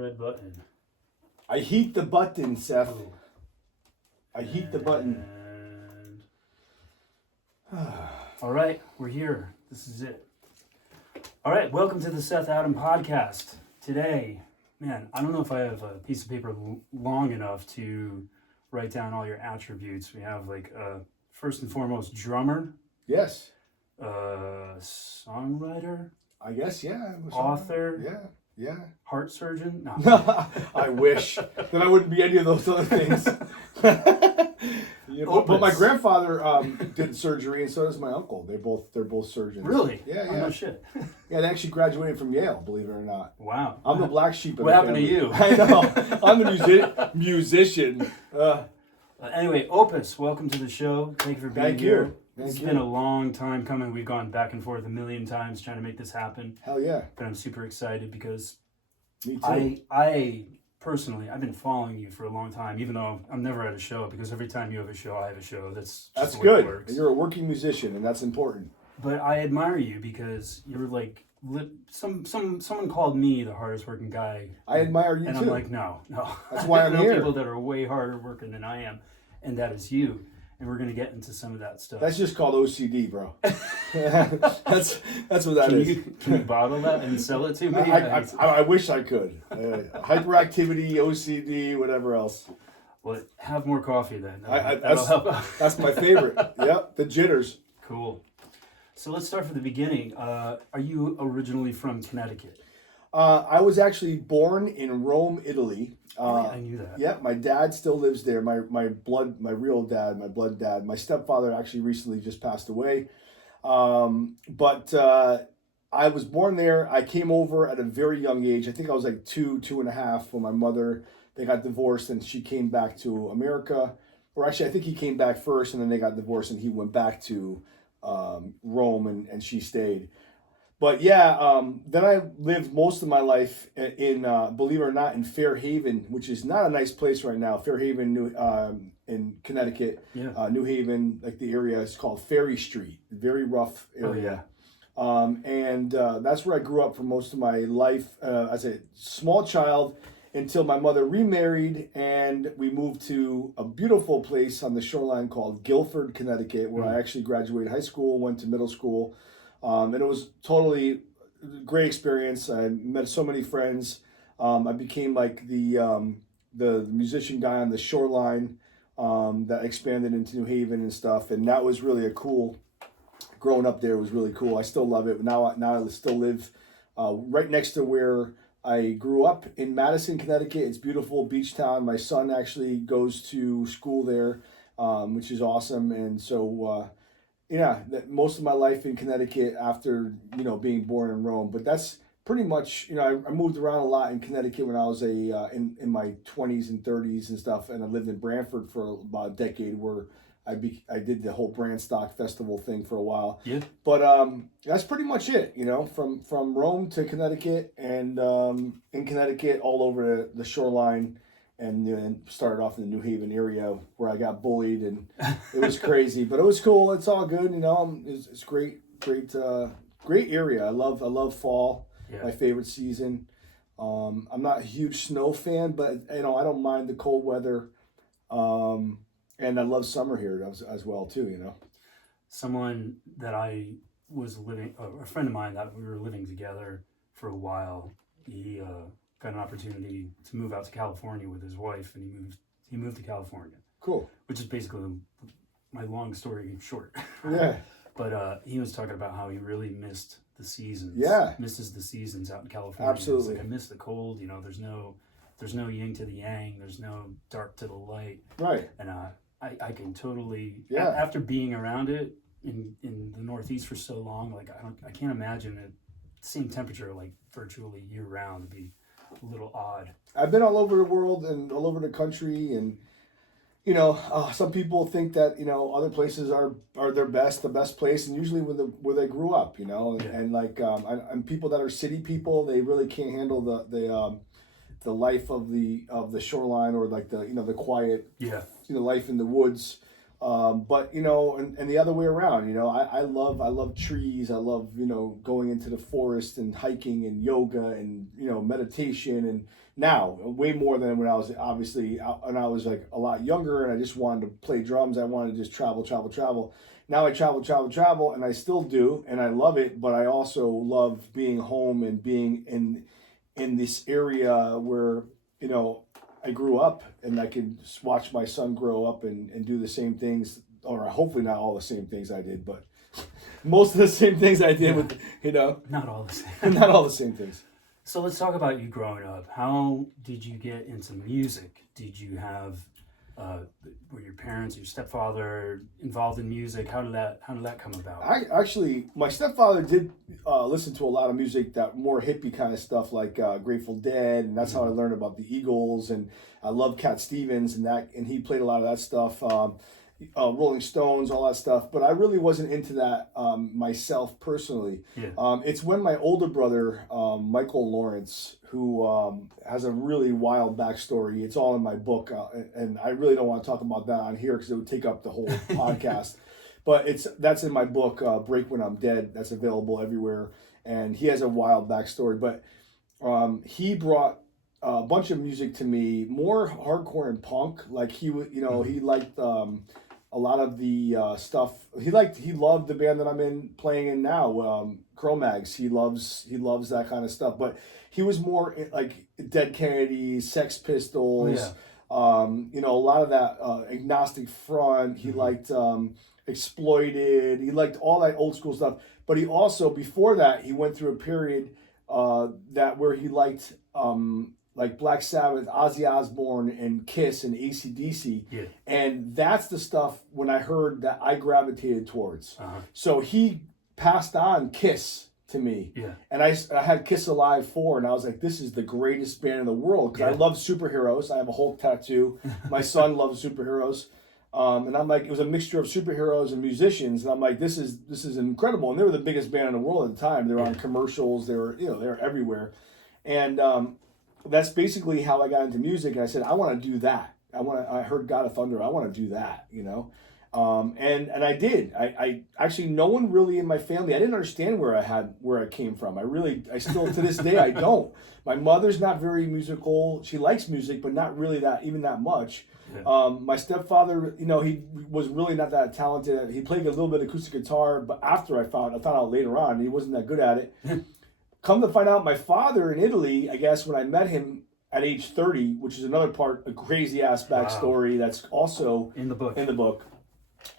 Red button. I heat the button, Seth. Oh. I heat the button. All right, we're here. This is it. All right, welcome to the Seth Adam podcast. Today, man, I don't know if I have a piece of paper long enough to write down all your attributes. We have first and foremost, drummer. Yes. Songwriter. I guess, yeah. Author. Yeah. Heart surgeon. No. I wish. Then I wouldn't be any of those other things. But my grandfather did surgery, and so does my uncle. They're both surgeons. Really? Yeah. Oh, no shit. Yeah, they actually graduated from Yale, believe it or not. Wow. I'm the black sheep of What the happened family. to you? I know. I'm the musician. Anyway, Opus, welcome to the show. Thank you for being here. It's Thank you. been a long time coming. We've gone back and forth a million times trying to make this happen. Hell yeah. But I'm super excited because Me too. I personally, I've been following you for a long time, even though I'm never at a show, because every time you have a show, I have a show. That's That's the way it good. works. You're a working musician, and that's important. But I admire you because you're like, someone called me the hardest working guy. I admire you and too. I'm like, no. That's why I'm I know here. people that are way harder working than I am, and that is you. And we're going to get into some of that stuff. That's just called OCD, bro. that's what that is. Can you bottle that and sell it to me? I wish I could. Hyperactivity, OCD, whatever else. Well, have more coffee then. That'll That's, help. that's my favorite. Yep, the jitters. Cool. So let's start from the beginning. Are you originally from Connecticut? I was actually born in Rome, Italy. I knew that. Yeah, my dad still lives there. My real dad, my blood dad. My stepfather actually recently just passed away. But I was born there. I came over at a very young age. I think I was like two and a half when my mother, they got divorced and she came back to America. Or actually, I think he came back first and then they got divorced and he went back to Rome and she stayed. But yeah, then I lived most of my life in, believe it or not, in Fairhaven, which is not a nice place right now. Fairhaven, in Connecticut, Yeah. New Haven, like the area is called Ferry Street, very rough area. Oh, yeah. And that's where I grew up for most of my life as a small child until my mother remarried and we moved to a beautiful place on the shoreline called Guilford, Connecticut, where I actually graduated high school, went to middle school. And it was totally great experience. I met so many friends. I became like the musician guy on the shoreline that expanded into New Haven and stuff. And that was really growing up there was really cool. I still love it. Now I still live right next to where I grew up in Madison, Connecticut. It's beautiful beach town. My son actually goes to school there, which is awesome. And so... yeah, most of my life in Connecticut after, being born in Rome. But that's pretty much, I moved around a lot in Connecticut when I was in my 20s and 30s and stuff. And I lived in Branford for about a decade where I did the whole Brandstock Festival thing for a while. Yeah. But that's pretty much it, from Rome to Connecticut and in Connecticut all over the shoreline. And then started off in the New Haven area where I got bullied and it was crazy, but it was cool. It's all good, It's great area. I love fall, my favorite season. I'm not a huge snow fan, but I don't mind the cold weather. And I love summer here as well too. Someone that I was living, a friend of mine that we were living together for a while. He got an opportunity to move out to California with his wife, and he moved to California. Cool. Which is basically my long story short. Yeah. But he was talking about how he really missed the seasons. Yeah. Misses the seasons out in California. Absolutely. Like, I miss the cold. There's no yin to the yang. There's no dark to the light. Right. And I can totally. Yeah. After being around it in the Northeast for so long, like I can't imagine it. Same temperature like virtually year round would be a little odd. I've been all over the world and all over the country, and some people think that other places are the best place, and usually where they grew up, and like and people that are city people, they really can't handle the life of the shoreline or like the quiet yeah life in the woods. But you know, and the other way around, you know, I love trees. I love, you know, going into the forest and hiking and yoga and, you know, meditation. And now way more than when I was obviously and I was like a lot younger and I just wanted to play drums. I wanted to just travel. Now I travel, and I still do, and I love it. But I also love being home and being in this area where, you know, I grew up, and I can watch my son grow up and do the same things, or hopefully not all the same things I did, but most of the same things I did with, you know. Not all the same. Not all the same things. So let's talk about you growing up. How did you get into music? Did you have, were your parents, your stepfather involved in music? How did that come about? My stepfather did listen to a lot of music, that more hippie kind of stuff, like Grateful Dead, and that's how I learned about the Eagles, and I love Cat Stevens, and he played a lot of that stuff, Rolling Stones, all that stuff. But I really wasn't into that myself personally. Yeah. It's when my older brother, Michael Lawrence, who has a really wild backstory. It's all in my book, and I really don't want to talk about that on here because it would take up the whole podcast. But that's in my book, Break When I'm Dead. That's available everywhere, and he has a wild backstory. But he brought a bunch of music to me, more hardcore and punk. Like he would, you know, he liked a lot of the stuff. He loved the band that I'm playing in now, Cro-Mags. He loves that kind of stuff. But he was more like Dead Kennedys, Sex Pistols. Oh, yeah. You know, a lot of that Agnostic Front. He liked Exploited. He liked all that old school stuff. But he also, before that, he went through a period where he liked like Black Sabbath, Ozzy Osbourne, and Kiss, and AC/DC. Yeah. And that's the stuff, when I heard, that I gravitated towards. Uh-huh. So he passed on Kiss to me. Yeah. And I had Kiss Alive 4, and I was like, this is the greatest band in the world, because I love superheroes. I have a Hulk tattoo. My son loves superheroes. And I'm like, it was a mixture of superheroes and musicians, and I'm like, this is incredible. And they were the biggest band in the world at the time. They were on commercials. They were everywhere. And that's basically how I got into music. And I said, I want to do that. I heard God of Thunder. I want to do that, you know? And I did. I actually, no one really in my family, I didn't understand where I came from. I still, to this day, I don't. My mother's not very musical. She likes music, but not really even that much. Yeah. My stepfather, you know, he was really not that talented. He played a little bit of acoustic guitar, but after I found out later on, he wasn't that good at it. Come to find out, my father in Italy, I guess, when I met him at age 30, which is another part, a crazy ass backstory that's also in the book.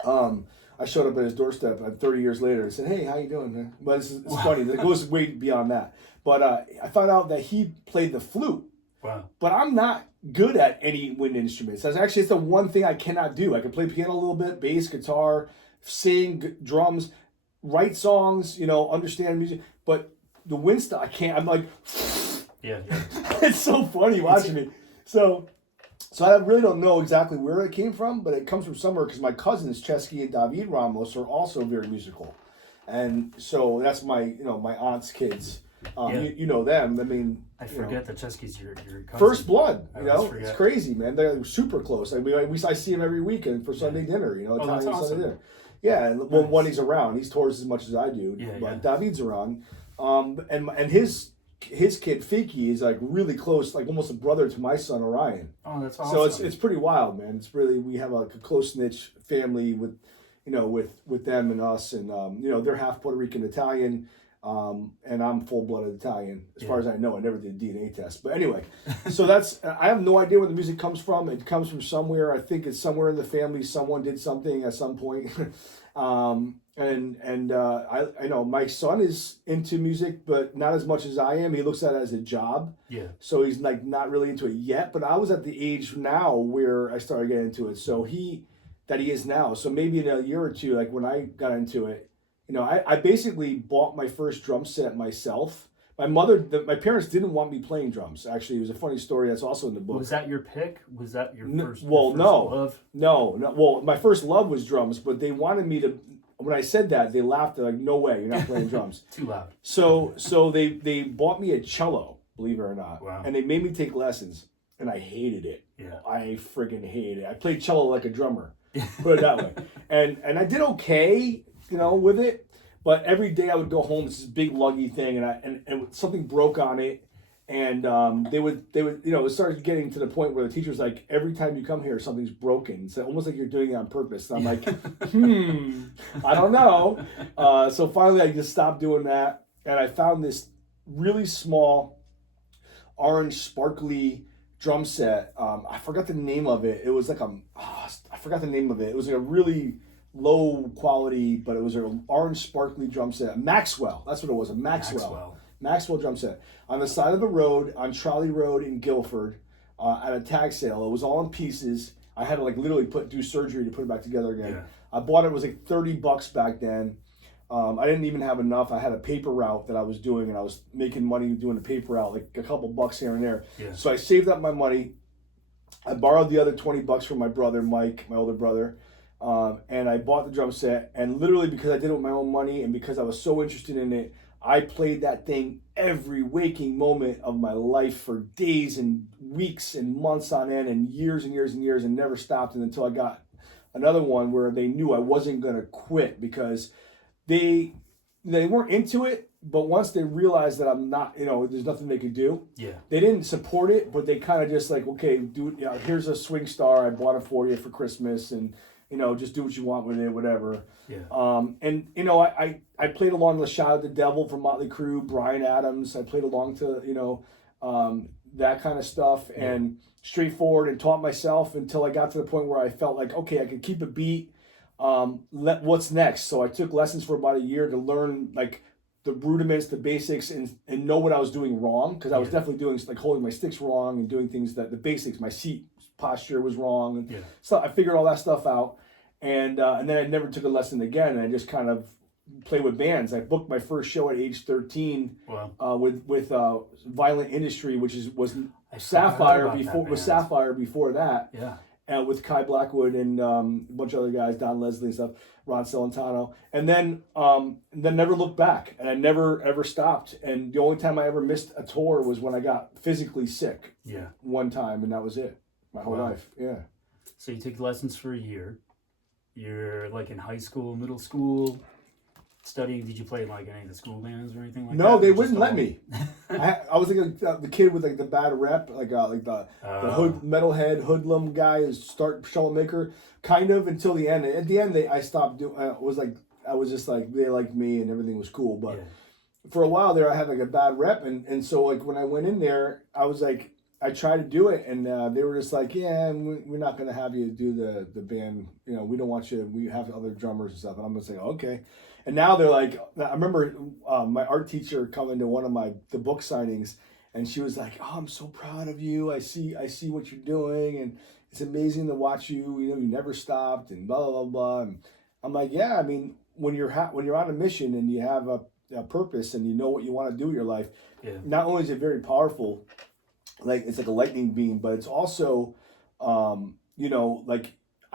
I showed up at his doorstep 30 years later and said, "Hey, how you doing, man?" But it's funny. It goes way beyond that. But I found out that he played the flute. Wow. But I'm not good at any wind instruments. It's the one thing I cannot do. I can play piano a little bit, bass, guitar, sing, drums, write songs, you know, understand music. But the wind stuff, I can't. I'm like, yeah. It's so funny watching me. So I really don't know exactly where it came from, but it comes from somewhere, because my cousins Chesky and David Ramos are also very musical, and so that's my aunt's kids. You know them. I mean, I forget that Chesky's your cousin. First blood. You know, forget. It's crazy, man. They're super close. I see him every weekend for Sunday dinner. You know, Italian that's awesome. Sunday dinner. Yeah, and when he's around, he tours as much as I do. Yeah, but David's around, and his kid Fiki is like really close, like almost a brother to my son Orion. Oh, that's awesome. So it's pretty wild, man. It's really, we have like a close knit family with them and us, and they're half Puerto Rican Italian, and I'm full blooded Italian as far as I know. I never did a DNA test, but anyway. So I have no idea where the music comes from. It comes from somewhere. I think it's somewhere in the family. Someone did something at some point. I know my son is into music, but not as much as I am. He looks at it as a job. Yeah. So he's like not really into it yet. But I was at the age now where I started getting into it. So he is now. So maybe in a year or two, like when I got into it, I basically bought my first drum set myself. My parents didn't want me playing drums. Actually, it was a funny story that's also in the book. Was that your pick? Was that your first? Well, love? No. Well, my first love was drums, but they wanted me to. When I said that, they laughed. They're like, "No way, you're not playing drums." Too loud. So they bought me a cello, believe it or not, wow. And they made me take lessons, and I hated it. Yeah. I friggin' hated it. I played cello like a drummer. Put it that way. And I did okay, with it. But every day I would go home, it's this big luggy thing, and something broke on it. And they would it started getting to the point where the teacher's like, every time you come here, something's broken. It's almost like you're doing it on purpose. And I'm like, I don't know. So finally, I just stopped doing that, and I found this really small, orange, sparkly drum set. I forgot the name of it. It was like I forgot the name of it. It was like a really low quality, but it was an orange, sparkly drum set. Maxwell. That's what it was. A Maxwell drum set on the side of the road on Trolley Road in Guilford at a tag sale. It was all in pieces. I had to literally do surgery to put it back together again. Yeah. I bought it. It was like $30 back then. I didn't even have enough. I had a paper route that I was doing, and I was making money doing the paper route, like a couple bucks here and there. Yeah. So I saved up my money. I borrowed the other $20 from my brother, Mike, my older brother, and I bought the drum set. And literally, because I did it with my own money and because I was so interested in it, I played that thing every waking moment of my life for days and weeks and months on end and years and years and years, and never stopped until I got another one where they knew I wasn't going to quit, because they weren't into it, but once they realized that I'm not, there's nothing they could do. Yeah. They didn't support it, but they kind of just like, okay, dude, here's a swing star. I bought it for you for Christmas, and just do what you want with it, whatever. Yeah. And I played along with Shout Out the Devil from Motley Crue, Bryan Adams. I played along to that kind of stuff, and straightforward, and taught myself until I got to the point where I felt like, okay, I could keep a beat. What's next? So I took lessons for about a year to learn the rudiments, the basics, and know what I was doing wrong, because I was definitely doing holding my sticks wrong and doing things that the basics, my seat posture was wrong, and so I figured all that stuff out, and then I never took a lesson again, and I just kind of played with bands. I booked my first show at age 13. Wow. With Violent Industry, which was Sapphire before that. Yeah. And with Kai Blackwood and a bunch of other guys, Don Leslie and stuff, Ron Celentano, and then never looked back, and I never ever stopped. And the only time I ever missed a tour was when I got physically sick. Yeah. One time, and that was it. My whole life. Yeah. So you took lessons for a year. You're in high school, middle school, studying. Did you play in any of the school bands or anything like that? No, they wouldn't let me. I was the kid with the bad rep, the metalhead hoodlum guy, troublemaker, kind of, until the end. At the end, I stopped doing. I was just they liked me and everything was cool. But for a while there, I had a bad rep, and so when I went in there, I was I tried to do it, and they were just we're not going to have you do the band. We don't want you. We have other drummers and stuff. And I'm just okay. And now they're I remember my art teacher coming to one of the book signings, and she was like, "Oh, I'm so proud of you. I see what you're doing, and it's amazing to watch you. You never stopped, and blah blah blah." And I'm like, "Yeah, I mean, when you're on a mission and you have a purpose and you know what you want to do with your life, not only is it very powerful, it's like a lightning beam, but it's also,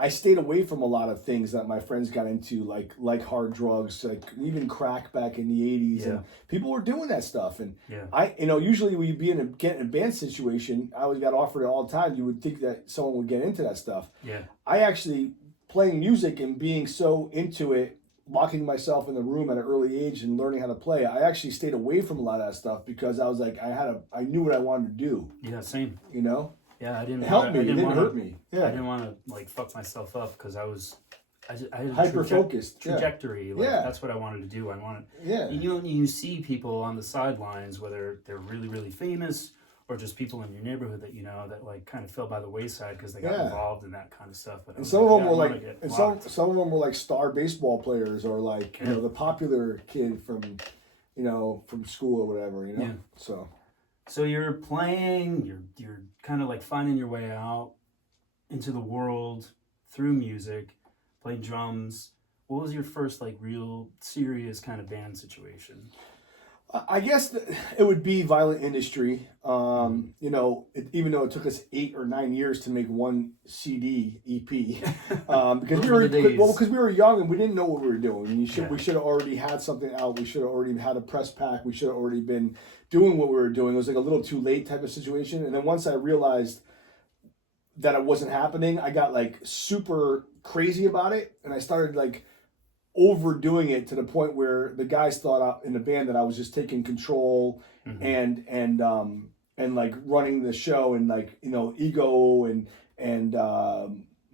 I stayed away from a lot of things that my friends got into, like hard drugs, even crack back in the 80s, and people were doing that stuff. And I, usually when you get in a band situation, I always got offered it all the time. You would think that someone would get into that stuff. Yeah. I actually, playing music and being so into it, locking myself in the room at an early age and learning how to play, I actually stayed away from a lot of that stuff because I was I knew what I wanted to do. Yeah, same. Yeah, I didn't. It helped me. It didn't hurt me. Yeah. I didn't want to fuck myself up because I had a hyper focused trajectory. That's what I wanted to do. I wanted. Yeah. You see people on the sidelines, whether they're really really famous or just people in your neighborhood that that kind of fell by the wayside because they got involved in that kind of stuff. But some of them were some of them were star baseball players or the popular kid from from school or whatever. Yeah. So you're playing, you're kind of finding your way out into the world through music, playing drums. What was your first real serious kind of band situation? I guess it would be Violent Industry. Even though it took us 8 or 9 years to make one CD EP, because we were young and we didn't know what we were doing. We should have already had something out. We should have already had a press pack. We should have already been doing what we were doing. It was a little too late type of situation. And then once I realized that it wasn't happening, I got super crazy about it, and I started like overdoing it to the point where the guys thought in the band that I was just taking control and like running the show and like, you know, ego and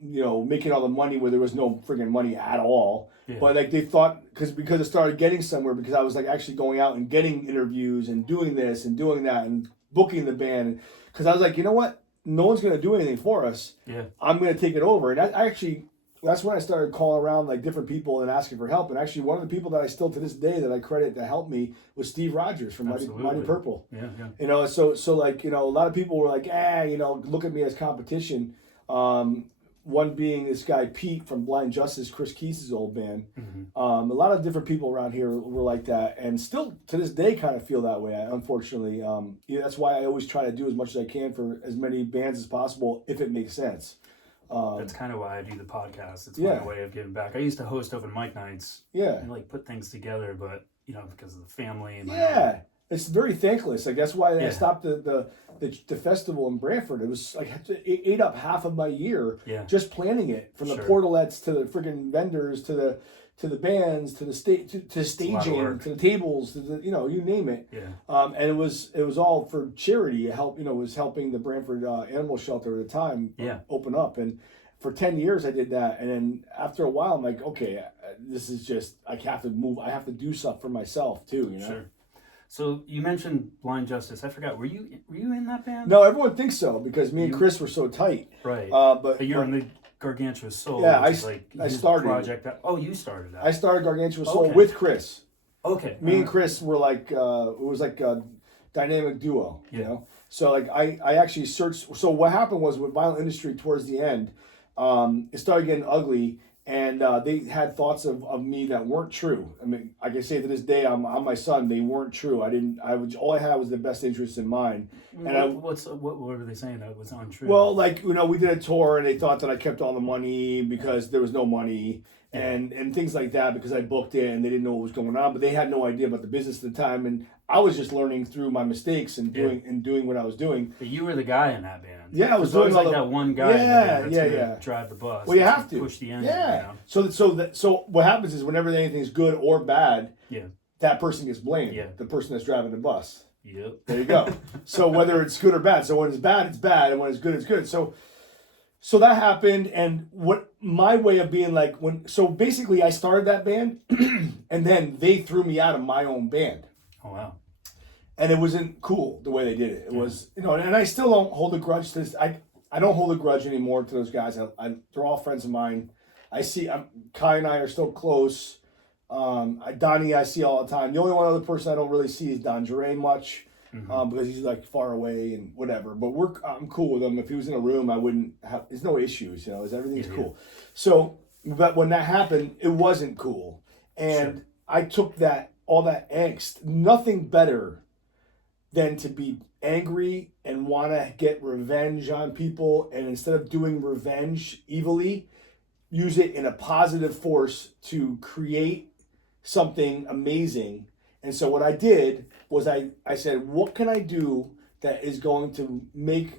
you know, making all the money where there was no friggin' money at all. Yeah. But like they thought because it started getting somewhere because I was like actually going out and getting interviews and doing this and doing that and booking the band, because I was like, you know what, no one's gonna do anything for us. Yeah, I'm gonna take it over. And I actually, that's when I started calling around like different people and asking for help. And actually, one of the people that I still to this day that I credit that helped me was Steve Rogers from Mighty Purple. Yeah. You know, so like, you know, a lot of people were like, you know, look at me as competition. One being this guy Pete from Blind Justice, Chris Keys' old band. A lot of different people around here were like that, and still to this day kind of feel that way. Unfortunately, that's why I always try to do as much as I can for as many bands as possible, if it makes sense. That's kind of why I do the podcast. It's my way of giving back. I used to host open mic nights. Yeah, and like put things together, but you know, because of the family and it's very thankless. Like that's why I stopped the festival in Brantford. It was like it ate up half of my year just planning it, from the portalettes to the friggin' vendors to the bands to the staging to the tables to the, you know, you name it. And it was all for charity. It helped, you know, it was helping the Brantford Animal Shelter at the time open up. And for 10 years I did that, and then after a while I'm like, okay, this is just, I have to move. I have to do stuff for myself too, you know. Sure. So you mentioned Blind Justice. I forgot. Were you in that band? No, everyone thinks so because me and Chris were so tight. Right. But you're in the Gargantuous Soul. Yeah, I started project. You started that. I started Gargantuous Soul with Chris. Okay. Me and Chris were like it was like a dynamic duo. You know. So like I actually searched. So what happened was with Violent Industry towards the end, it started getting ugly. And they had thoughts of me that weren't true. I mean, I can say to this day, I'm my son. They weren't true. All I had was the best interest in mind. And what were they saying that was untrue? Well, like, you know, we did a tour and they thought that I kept all the money because there was no money and things like that because I booked it and they didn't know what was going on. But they had no idea about the business at the time, and I was just learning through my mistakes and doing what I was doing. But you were the guy in that band. Yeah, I was doing like that one guy. Yeah. Drive the bus. Well, you have to push the engine. Yeah. You know? So what happens is whenever anything's good or bad, that person gets blamed. Yeah. The person that's driving the bus. Yep. There you go. So whether it's good or bad. So when it's bad, it's bad, and when it's good, it's good. So that happened, and what my way of being like so basically I started that band, and then they threw me out of my own band. Oh wow. And it wasn't cool the way they did it. It was, you know, and I still don't hold a grudge to this. I don't hold a grudge anymore to those guys. They're all friends of mine. I see Kai and I are still close. Donnie I see all the time. The only one other person I don't really see is Don Jure much, because he's like far away and whatever. But I'm cool with him. If he was in a room, I wouldn't have. There's no issues, you know. Everything's cool. So, but when that happened, it wasn't cool, and I took all that angst. Nothing better than to be angry and want to get revenge on people, and instead of doing revenge evilly, use it in a positive force to create something amazing. And so what I did was I said, what can I do that is going to make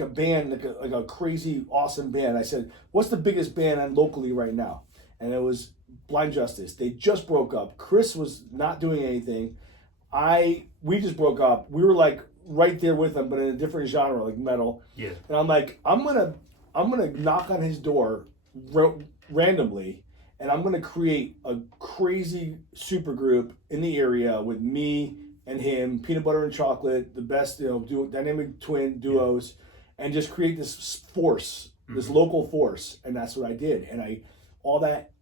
a band like a crazy awesome band? I said, what's the biggest band on locally right now? And it was Blind Justice. They just broke up. Chris was not doing anything. We just broke up. We were like right there with him, but in a different genre, like metal. Yeah. And I'm like, I'm gonna knock on his door randomly, and I'm gonna create a crazy super group in the area with me and him, Peanut Butter and Chocolate, the best, you know, dynamic twin duos, and just create this force, this local force. And that's what I did. And all that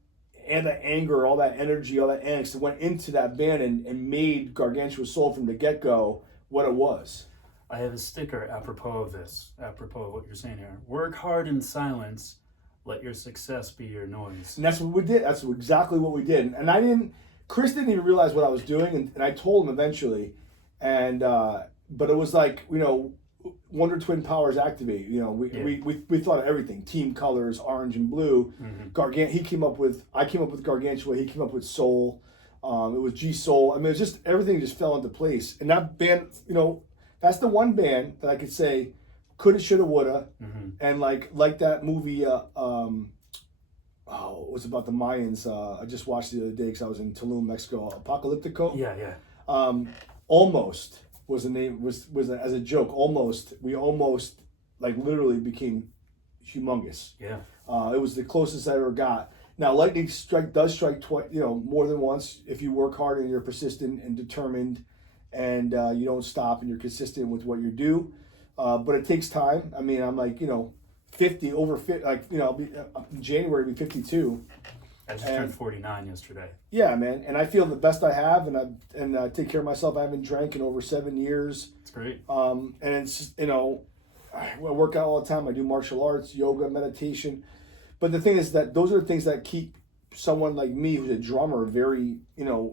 anger, all that energy, all that angst went into that band and made Gargantuous Soul from the get-go what it was. I have a sticker apropos of what you're saying here. Work hard in silence, let your success be your noise. And that's what we did. That's exactly what we did. And Chris didn't even realize what I was doing, and I told him eventually. And but it was like, you know, Wonder Twin powers activate. You know, we thought of everything. Team colors, orange and blue. I came up with Gargantua. He came up with Soul. It was G Soul. I mean, it was just everything just fell into place. And that band, you know, that's the one band that I could say coulda, shoulda, woulda, and like that movie it was about the Mayans. I just watched it the other day because I was in Tulum, Mexico. Apocalyptico. Yeah. Almost was the name. Was as a joke. Almost. We almost like literally became humongous. Yeah. It was the closest I ever got. Now, lightning does strike twice, more than once if you work hard and you're persistent and determined, and you don't stop and you're consistent with what you do. But it takes time. I mean, I'm like 50 over 50. Like I'll be in January, I'll be 52. I just turned 49 yesterday. Yeah, man, and I feel the best I have, and I take care of myself. I haven't drank in over 7 years. It's great. And it's just, I work out all the time. I do martial arts, yoga, meditation. But the thing is that those are the things that keep someone like me, who's a drummer, very,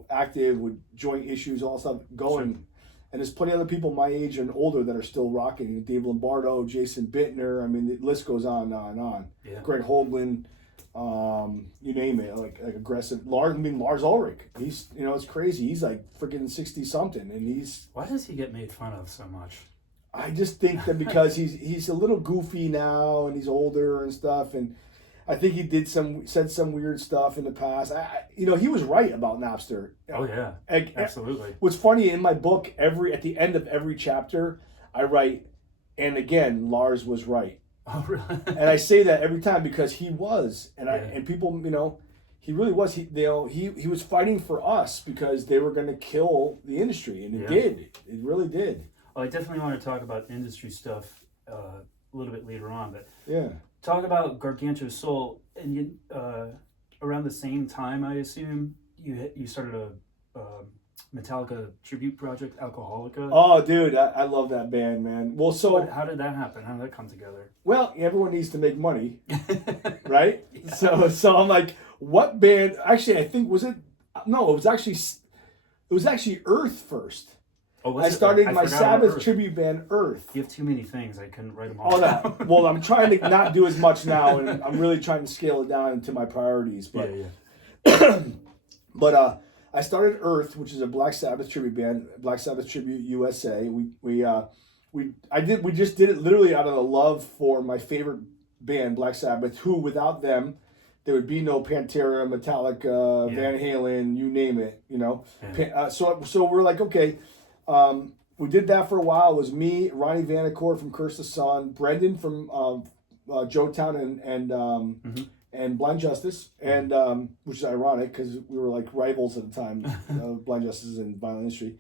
active with joint issues, all that stuff going. Sure. And there's plenty of other people my age and older that are still rocking. Dave Lombardo, Jason Bittner. I mean, the list goes on and on and on. Yeah. Greg Hoagland, you name it, like aggressive. Lars Ulrich. He's, it's crazy. He's like freaking 60 something, and he's. Why does he get made fun of so much? I just think that because he's a little goofy now and he's older and stuff, and I think he said some weird stuff in the past. He was right about Napster. Oh yeah, absolutely. What's funny, in my book, at the end of every chapter, I write, and again, Lars was right. Oh really? And I say that every time because he was, and people, he really was. He was fighting for us because they were going to kill the industry, and it did. It really did. Well, I definitely want to talk about industry stuff a little bit later on, but yeah. Talk about Gargantua's Soul, and you around the same time, I assume you started a Metallica tribute project, Alcoholica. Oh, dude, I love that band, man. Well, so how did that happen? How did that come together? Well, everyone needs to make money, right? Yeah. So I'm like, what band? Actually, I think it was actually Earth first. Oh, I started my Sabbath tribute band, Earth. You have too many things. I couldn't write them all down. That. Well, I'm trying to not do as much now, and I'm really trying to scale it down into my priorities. But, but I started Earth, which is a Black Sabbath tribute band, Black Sabbath Tribute USA. We just did it literally out of the love for my favorite band, Black Sabbath, who without them, there would be no Pantera, Metallica, Van Halen, you name it, Yeah. So we're like, okay. We did that for a while. It was me, Ronnie Vanacore from Curse the Sun, Brendan from Joetown and Blind Justice, and which is ironic because we were like rivals at the time, Blind Justice and Violent Industry,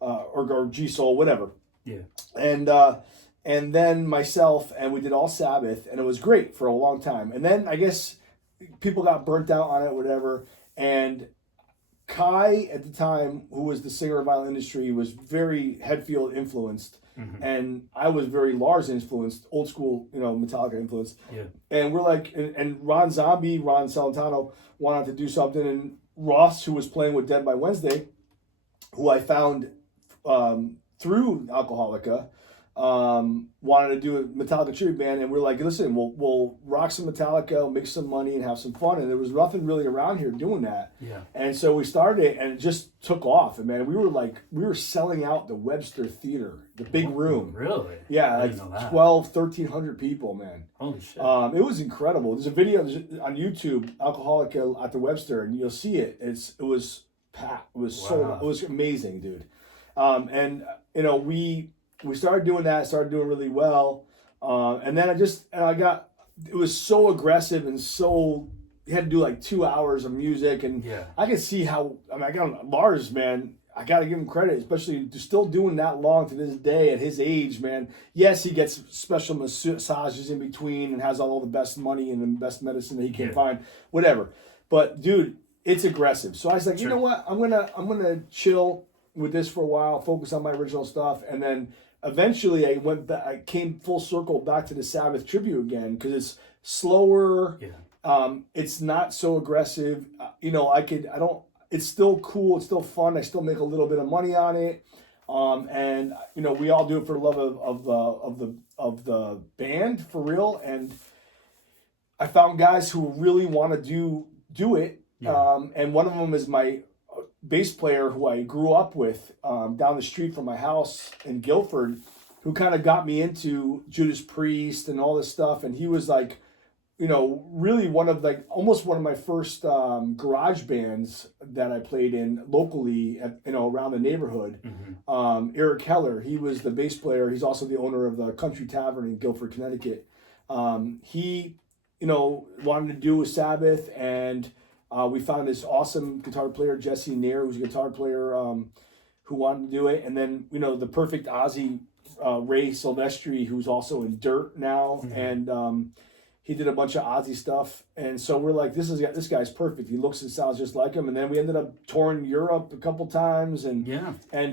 or G Soul, whatever. Yeah. And then myself, and we did all Sabbath, and it was great for a long time. And then I guess people got burnt out on it, whatever, and Kai, at the time, who was the singer of Violent Industry, was very Hetfield influenced, and I was very Lars influenced, old school, Metallica influenced. Yeah. And we're like, and Ron Celentano wanted to do something, and Ross, who was playing with Dead by Wednesday, who I found through Alcoholica, wanted to do a Metallica tribute band, and we're like, listen, we'll rock some Metallica, make some money, and have some fun. And there was nothing really around here doing that. Yeah. And so we started it, and it just took off. And man, we were selling out the Webster Theater, the big room. Really? Yeah, like 1,300 people, man. Holy shit. It was incredible. There's a video on YouTube, Alcoholica at the Webster, and you'll see it. It was packed. It was it was amazing, dude. We started doing that, started doing really well. And then it was so aggressive and so, you had to do like 2 hours of music. And I could see how, I got Lars, man, I got to give him credit, especially still doing that long to this day at his age, man. Yes, he gets special massages in between and has all the best money and the best medicine that he can find, whatever. But dude, it's aggressive. So I was like, you know what? I'm gonna chill with this for a while, focus on my original stuff, and then eventually I came full circle back to the Sabbath tribute again because it's slower. Yeah. It's not so aggressive. It's still cool. It's still fun. I still make a little bit of money on it. And we all do it for the love of the band for real. And I found guys who really want to do it. Yeah. And one of them is my bass player who I grew up with down the street from my house in Guilford, who kind of got me into Judas Priest and all this stuff. And he was like, really almost one of my first garage bands that I played in locally, around the neighborhood. Eric Heller, he was the bass player. He's also the owner of the Country Tavern in Guilford, Connecticut. He, wanted to do a Sabbath, and we found this awesome guitar player, Jesse Nair, who's a guitar player, who wanted to do it. And then, the perfect Ozzy, Ray Silvestri, who's also in Dirt now, and he did a bunch of Ozzy stuff, and so we're like, this guy's perfect. He looks and sounds just like him. And then we ended up touring Europe a couple times, and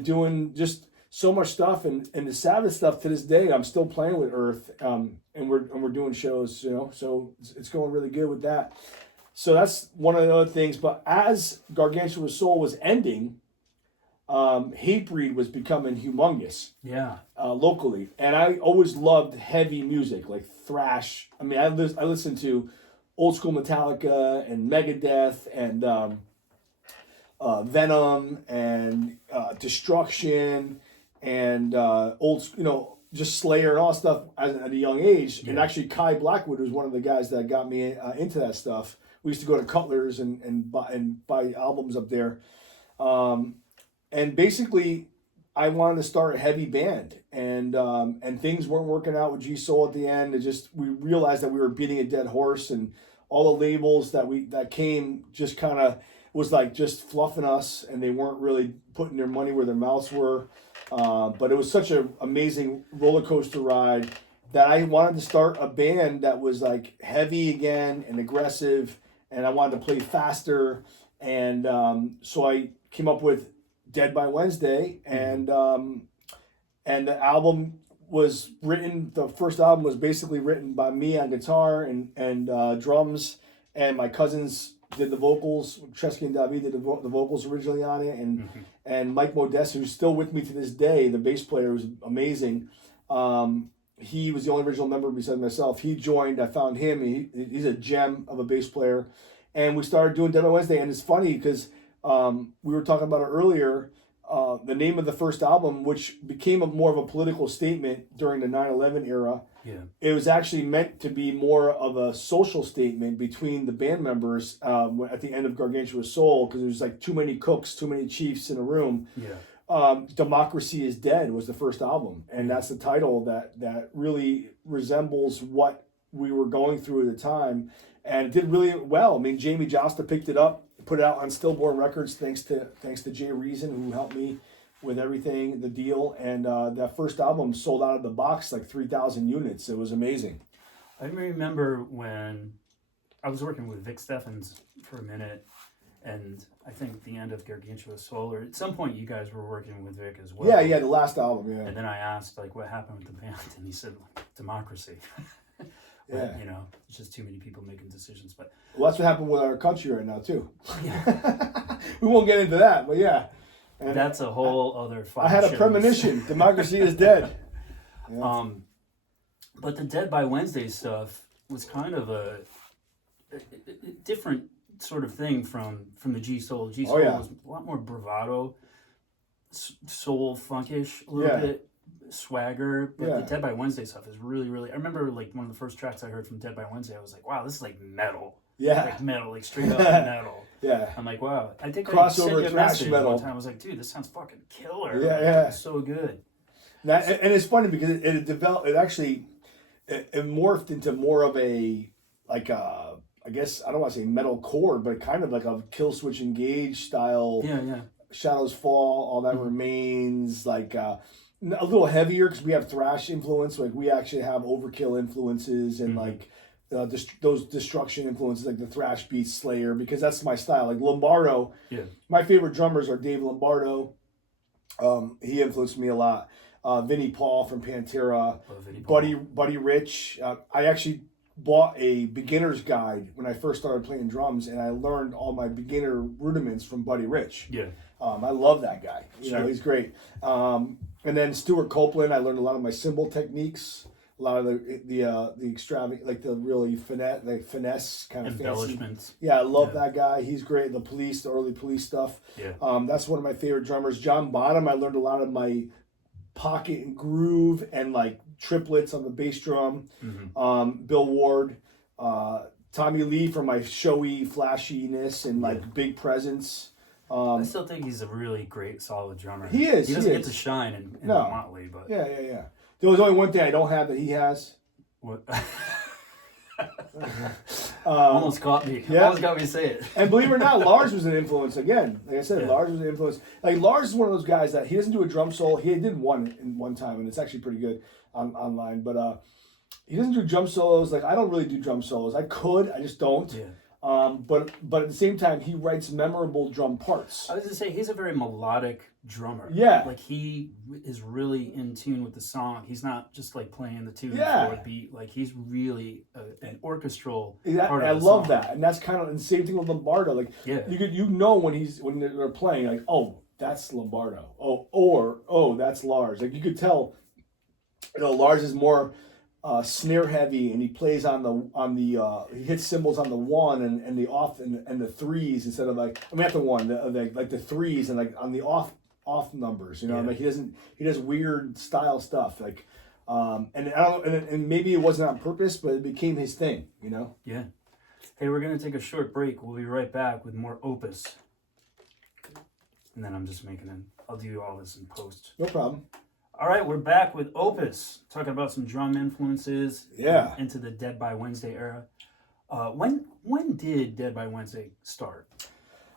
doing just so much stuff. And the Sabbath stuff, to this day, I'm still playing with Earth, and we're doing shows, so it's going really good with that. So that's one of the other things. But as Gargantuous Soul was ending, Hatebreed was becoming humongous. Locally, and I always loved heavy music like thrash. I mean, I listened to old school Metallica and Megadeth and Venom and Destruction and just Slayer and all that stuff at a young age. And actually, Kai Blackwood was one of the guys that got me into that stuff. We used to go to Cutler's and buy albums up there. And basically, I wanted to start a heavy band, and things weren't working out with G Soul at the end. We realized that we were beating a dead horse, and all the labels that came just kind of was like just fluffing us, and they weren't really putting their money where their mouths were. But it was such an amazing roller coaster ride that I wanted to start a band that was like heavy again and aggressive, and I wanted to play faster, and so I came up with Dead by Wednesday, and the album was written. The first album was basically written by me on guitar and drums, and my cousins did the vocals. Tresky and David did the vocals originally on it, and Mike Modest, who's still with me to this day, the bass player, who's amazing. He was the only original member besides myself. He joined. I found him. He's a gem of a bass player, and we started doing Dead by Wednesday. And it's funny because we were talking about it earlier. The name of the first album, which became more of a political statement during the 9/11 era, it was actually meant to be more of a social statement between the band members at the end of Gargantuous Soul, because there was like too many cooks, too many chiefs in a room. Democracy is Dead was the first album, and that's the title that really resembles what we were going through at the time, and it did really well. I mean, Jamie Josta picked it up, put it out on Stillborn Records, thanks to Jay Reason, who helped me with everything, the deal. And that first album sold out of the box like 3,000 units. It was amazing. I remember when I was working with Vic Steffens for a minute, and I think the end of Gargantuous Soul, or at some point you guys were working with Vic as well. Yeah, the last album, yeah. And then I asked, like, what happened with the band? And he said, democracy. But, it's just too many people making decisions. But well, that's what happened with our country right now too. We won't get into that, but yeah. And that's a whole other. I had a premonition. Democracy is dead. Yeah. But the Dead by Wednesday stuff was kind of a different sort of thing from the G Soul. G Soul was a lot more bravado, soul funkish, a little bit. Swagger, but the Dead by Wednesday stuff is really, really. I remember like one of the first tracks I heard from Dead by Wednesday. I was like, "Wow, this is like metal." Like metal, like straight up metal. I'm like, wow. I think I sent you a message one time. I was like, dude, this sounds fucking killer. It's so good. Now, and it's funny because it developed. It actually it morphed into more of a like a. I guess I don't want to say metalcore, but kind of like a Killswitch Engage style. Shadows Fall, All That Remains, like. A little heavier because we have thrash influence. Like we actually have Overkill influences and like those destruction influences, like the thrash beats, Slayer, because that's my style. Like Lombardo. My favorite drummers are Dave Lombardo. He influenced me a lot. Vinnie Paul from Pantera. Buddy Rich. I actually bought a beginner's guide when I first started playing drums, and I learned all my beginner rudiments from Buddy Rich. I love that guy. He's great. And then Stuart Copeland, I learned a lot of my cymbal techniques, a lot of the extravagant, like the really finesse kind of embellishments. Fancy. I love that guy. He's great. The early Police stuff. That's one of my favorite drummers. John Bonham, I learned a lot of my pocket and groove and like triplets on the bass drum. Bill Ward, Tommy Lee for my showy flashiness and like big presence. I still think he's a really great, solid drummer. He is. He doesn't get to shine in Motley, but yeah. There was only one thing I don't have that he has. What? Almost caught me. Yeah. Almost got me to say it. And believe it or not, Lars was an influence again. Like I said, Lars was an influence. Like Lars is one of those guys that he doesn't do a drum solo. He did one time, and it's actually pretty good online. But he doesn't do drum solos. Like I don't really do drum solos. I could, I just don't. Yeah. But at the same time, he writes memorable drum parts. I was gonna say he's a very melodic drummer. Yeah. Like he is really in tune with the song. He's not just like playing the tune for the beat. Like he's really an orchestral part of I the love song. that, and that's kind of the same thing with Lombardo. Like you know when they're playing, like, oh, that's Lombardo. Oh that's Lars. Like you could tell, Lars is more snare heavy, and he plays on the he hits cymbals on the one and the off and the threes instead of like not the one like the threes and like on the off numbers. Like he does weird style stuff like and I don't and maybe it wasn't on purpose, but it became his thing. Yeah. Hey, we're gonna take a short break. We'll be right back with more Opus, and then I'm just I'll do all this in post. No problem. All right, we're back with Opus, talking about some drum influences into the Dead by Wednesday era. When did Dead by Wednesday start?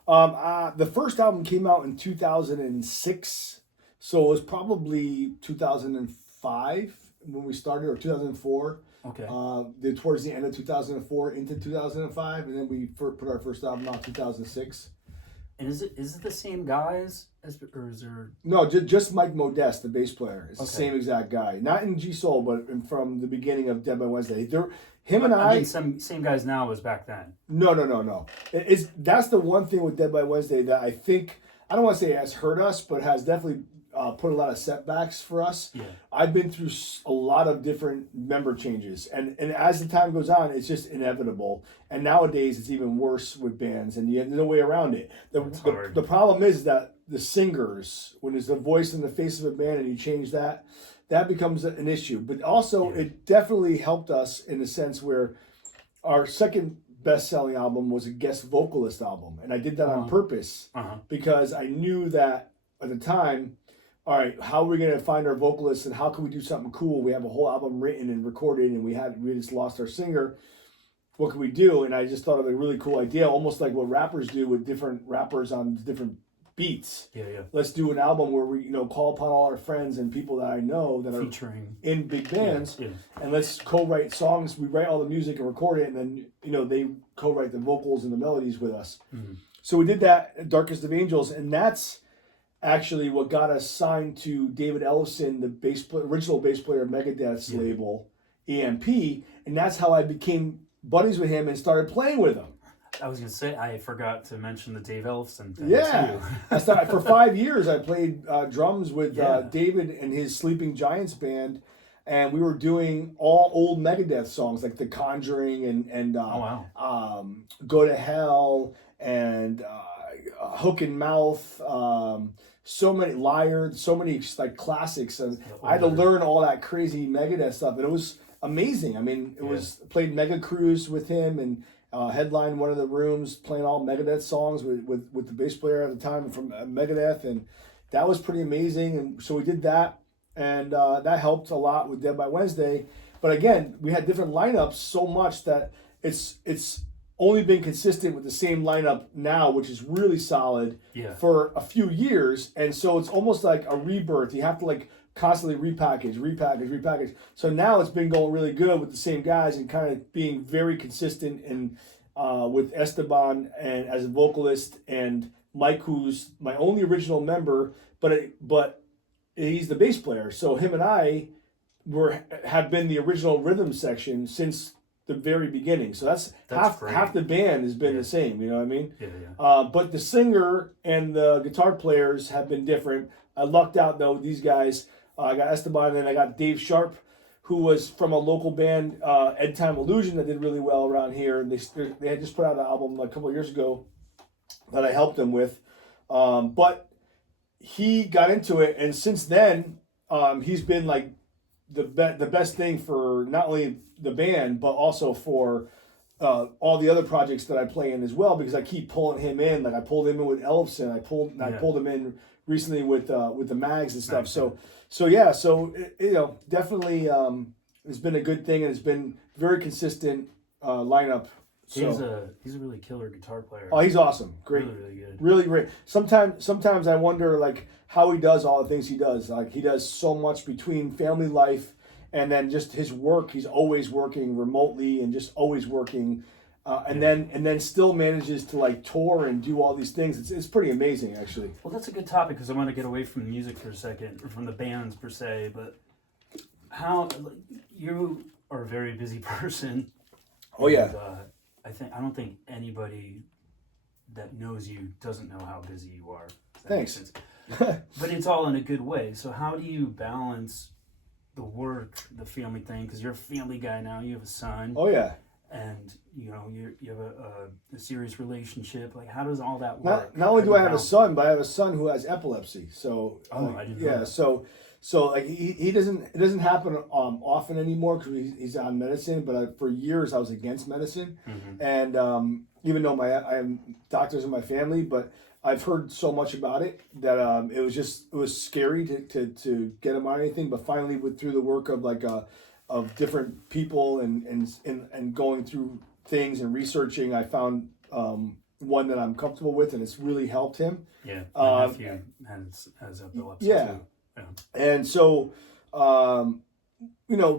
The first album came out in 2006, so it was probably 2005 when we started, or 2004. Okay. Towards the end of 2004 into 2005, and then we put our first album out in 2006. And is it the same guys or is there? No, just Mike Modeste, the bass player. It's the same exact guy. Not in G Soul, but from the beginning of Dead by Wednesday. Him and I mean, same guys now as back then. No. That's the one thing with Dead by Wednesday that I think, I don't want to say has hurt us, but has definitely put a lot of setbacks for us. Yeah. I've been through a lot of different member changes, and as the time goes on, it's just inevitable. And nowadays, it's even worse with bands, and you have no way around it. The problem is that the singers, when there's the voice and the face of a band, and you change that becomes an issue. But also, it definitely helped us in the sense where our second best-selling album was a guest vocalist album, and I did that on purpose because I knew that at the time, all right, how are we going to find our vocalists and how can we do something cool? We have a whole album written and recorded, and we just lost our singer. What can we do? And I just thought of a really cool idea, almost like what rappers do with different rappers on different beats. Yeah. Let's do an album where we, call upon all our friends and people that I know that featuring are in big bands, and let's co-write songs. We write all the music and record it, and then they co-write the vocals and the melodies with us. Mm-hmm. So we did that at Darkest of Angels, and that's actually what got us signed to David Ellefson, the original bass player of Megadeth's label, EMP, and that's how I became buddies with him and started playing with him. I was going to say, I forgot to mention the Dave Ellefson thing, too. I started, for 5 years, I played drums with David and his Sleeping Giants band, and we were doing all old Megadeth songs, like The Conjuring and Go to Hell and Hook and Mouth, so many Liar, so many like classics. And I had to learn all that crazy Megadeth stuff, and it was amazing. I mean, it was played Mega Cruise with him and headlined one of the rooms playing all Megadeth songs with the bass player at the time from Megadeth, and that was pretty amazing. And so we did that, and that helped a lot with Dead by Wednesday. But again, we had different lineups so much that it's only been consistent with the same lineup now, which is really solid for a few years. And so it's almost like a rebirth. You have to like constantly repackage. So now it's been going really good with the same guys and kind of being very consistent and with Esteban and as a vocalist, and Mike, who's my only original member, but he's the bass player. So him and I have been the original rhythm section since the very beginning. So that's half the band has been the same, you know what I mean? But the singer and the guitar players have been different. I lucked out though with these guys. I got Esteban, and then I got Dave Sharp, who was from a local band, Ed Time Illusion, that did really well around here. And they had just put out an album a couple of years ago that I helped them with. But he got into it, and since then, he's been like the best thing for not only the band, but also for all the other projects that I play in as well, because I keep pulling him in. Like I pulled him in with Ellefson. I pulled him in recently with the Mags and stuff. So definitely it's been a good thing, and it's been very consistent lineup. So He's a really killer guitar player. Oh, he's awesome. Great. Really, really good. Really great. Sometimes I wonder like how he does all the things he does. Like he does so much between family life and then just his work. He's always working remotely and just always working, and then still manages to like tour and do all these things. It's pretty amazing, actually. Well, that's a good topic because I want to get away from the music for a second, or from the bands per se. But how you are a very busy person. Oh yeah. I don't think anybody that knows you doesn't know how busy you are. Thanks. But it's all in a good way. So how do you balance the work, the family thing? Because you're a family guy now. You have a son. Oh yeah. And you have a serious relationship. Like, how does all that work? Not only do I have a son, but I have a son who has epilepsy. So I didn't know that. So like it doesn't happen often anymore because he's on medicine. But for years I was against medicine, and even though I have doctors in my family, but I've heard so much about it that it was scary to get him on anything. But finally, through the work of of different people and going through things and researching, I found one that I'm comfortable with, and it's really helped him. Yeah, my nephew has epilepsy too. Yeah. And so,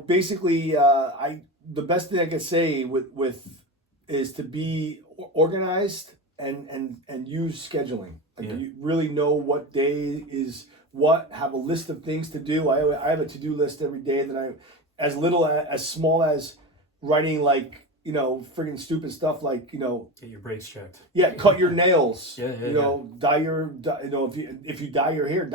basically, the best thing I can say with is to be organized and use scheduling. Like you really know what day is what. Have a list of things to do. I have a to-do list every day that as small as writing friggin' stupid stuff like get your brakes checked. Yeah, cut your nails. Dye if you dye your hair.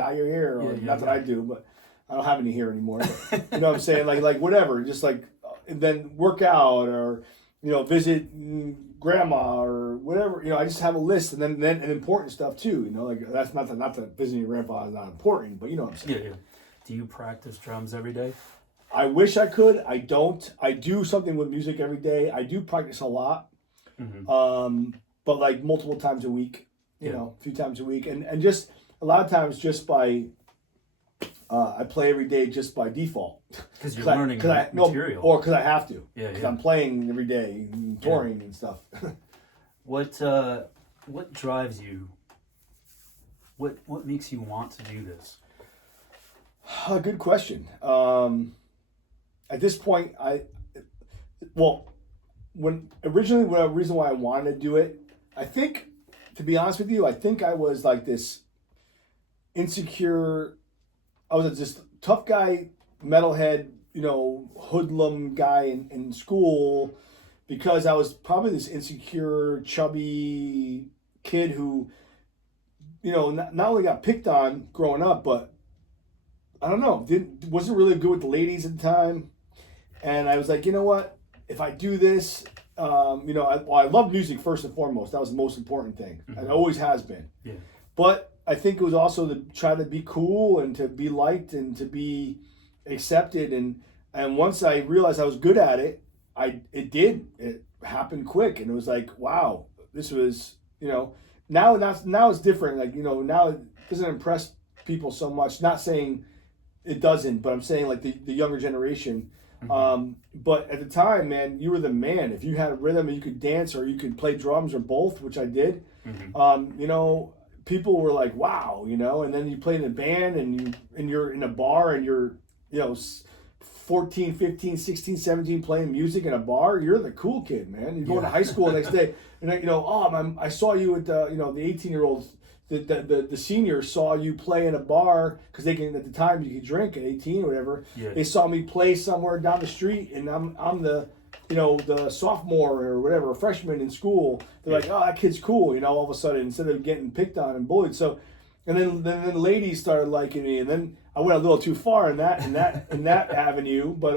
Not that I do, but I don't have any hair anymore. But, you know what I'm saying? Like whatever, just and then work out or visit grandma or whatever. I just have a list, and then important stuff too. That's not that visiting your grandpa is not important, but you know what I'm saying. Yeah. Do you practice drums every day? I wish I could. I don't. I do something with music every day. I do practice a lot, but like multiple times a week. A few times a week, and just a lot of times just by. I play every day just by default. Because you're learning material. Or because I have to. Yeah. Because I'm playing every day, and touring and stuff. What drives you? What makes you want to do this? Good question. At this point, the reason why I wanted to do it, I think, to be honest with you, I think I was like this insecure. I was just tough guy, metalhead, hoodlum guy in school, because I was probably this insecure, chubby kid who, not only got picked on growing up, but I don't know, wasn't really good with the ladies at the time. And I was like, you know what? If I do this, I love music first and foremost. That was the most important thing. It always has been. Yeah. But I think it was also to try to be cool and to be liked and to be accepted. And once I realized I was good at it, it happened quick. And it was like, wow, this was, now it's different. Like, now it doesn't impress people so much. Not saying it doesn't, but I'm saying like the younger generation. But at the time, man, you were the man. If you had a rhythm and you could dance or you could play drums or both, which I did, people were like, wow, and then you played in a band and you're in a bar and you're, 14, 15, 16, 17 playing music in a bar. You're the cool kid, man. You're going to high school the next day and I saw you at the 18-year-olds. The seniors saw you play in a bar because they can, at the time you could drink at 18 or whatever. Yeah. They saw me play somewhere down the street and I'm the the sophomore or whatever, a freshman in school. They're like, oh, that kid's cool, all of a sudden, instead of getting picked on and bullied. So, and then the ladies started liking me, and then I went a little too far in that avenue, but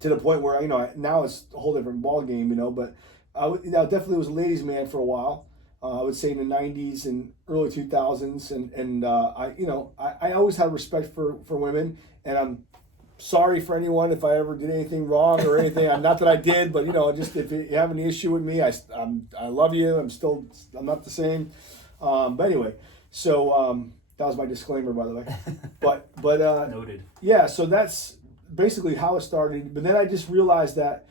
to the point where now it's a whole different ball game, but I definitely was a ladies' man for a while. I would say in the 90s and early 2000s, and I always had respect for women, and I'm sorry for anyone if I ever did anything wrong or anything. Not that I did, but just if you have any issue with me, I love you. I'm not the same. But anyway, so that was my disclaimer, by the way. But Noted. Yeah, so that's basically how it started. But then I just realized that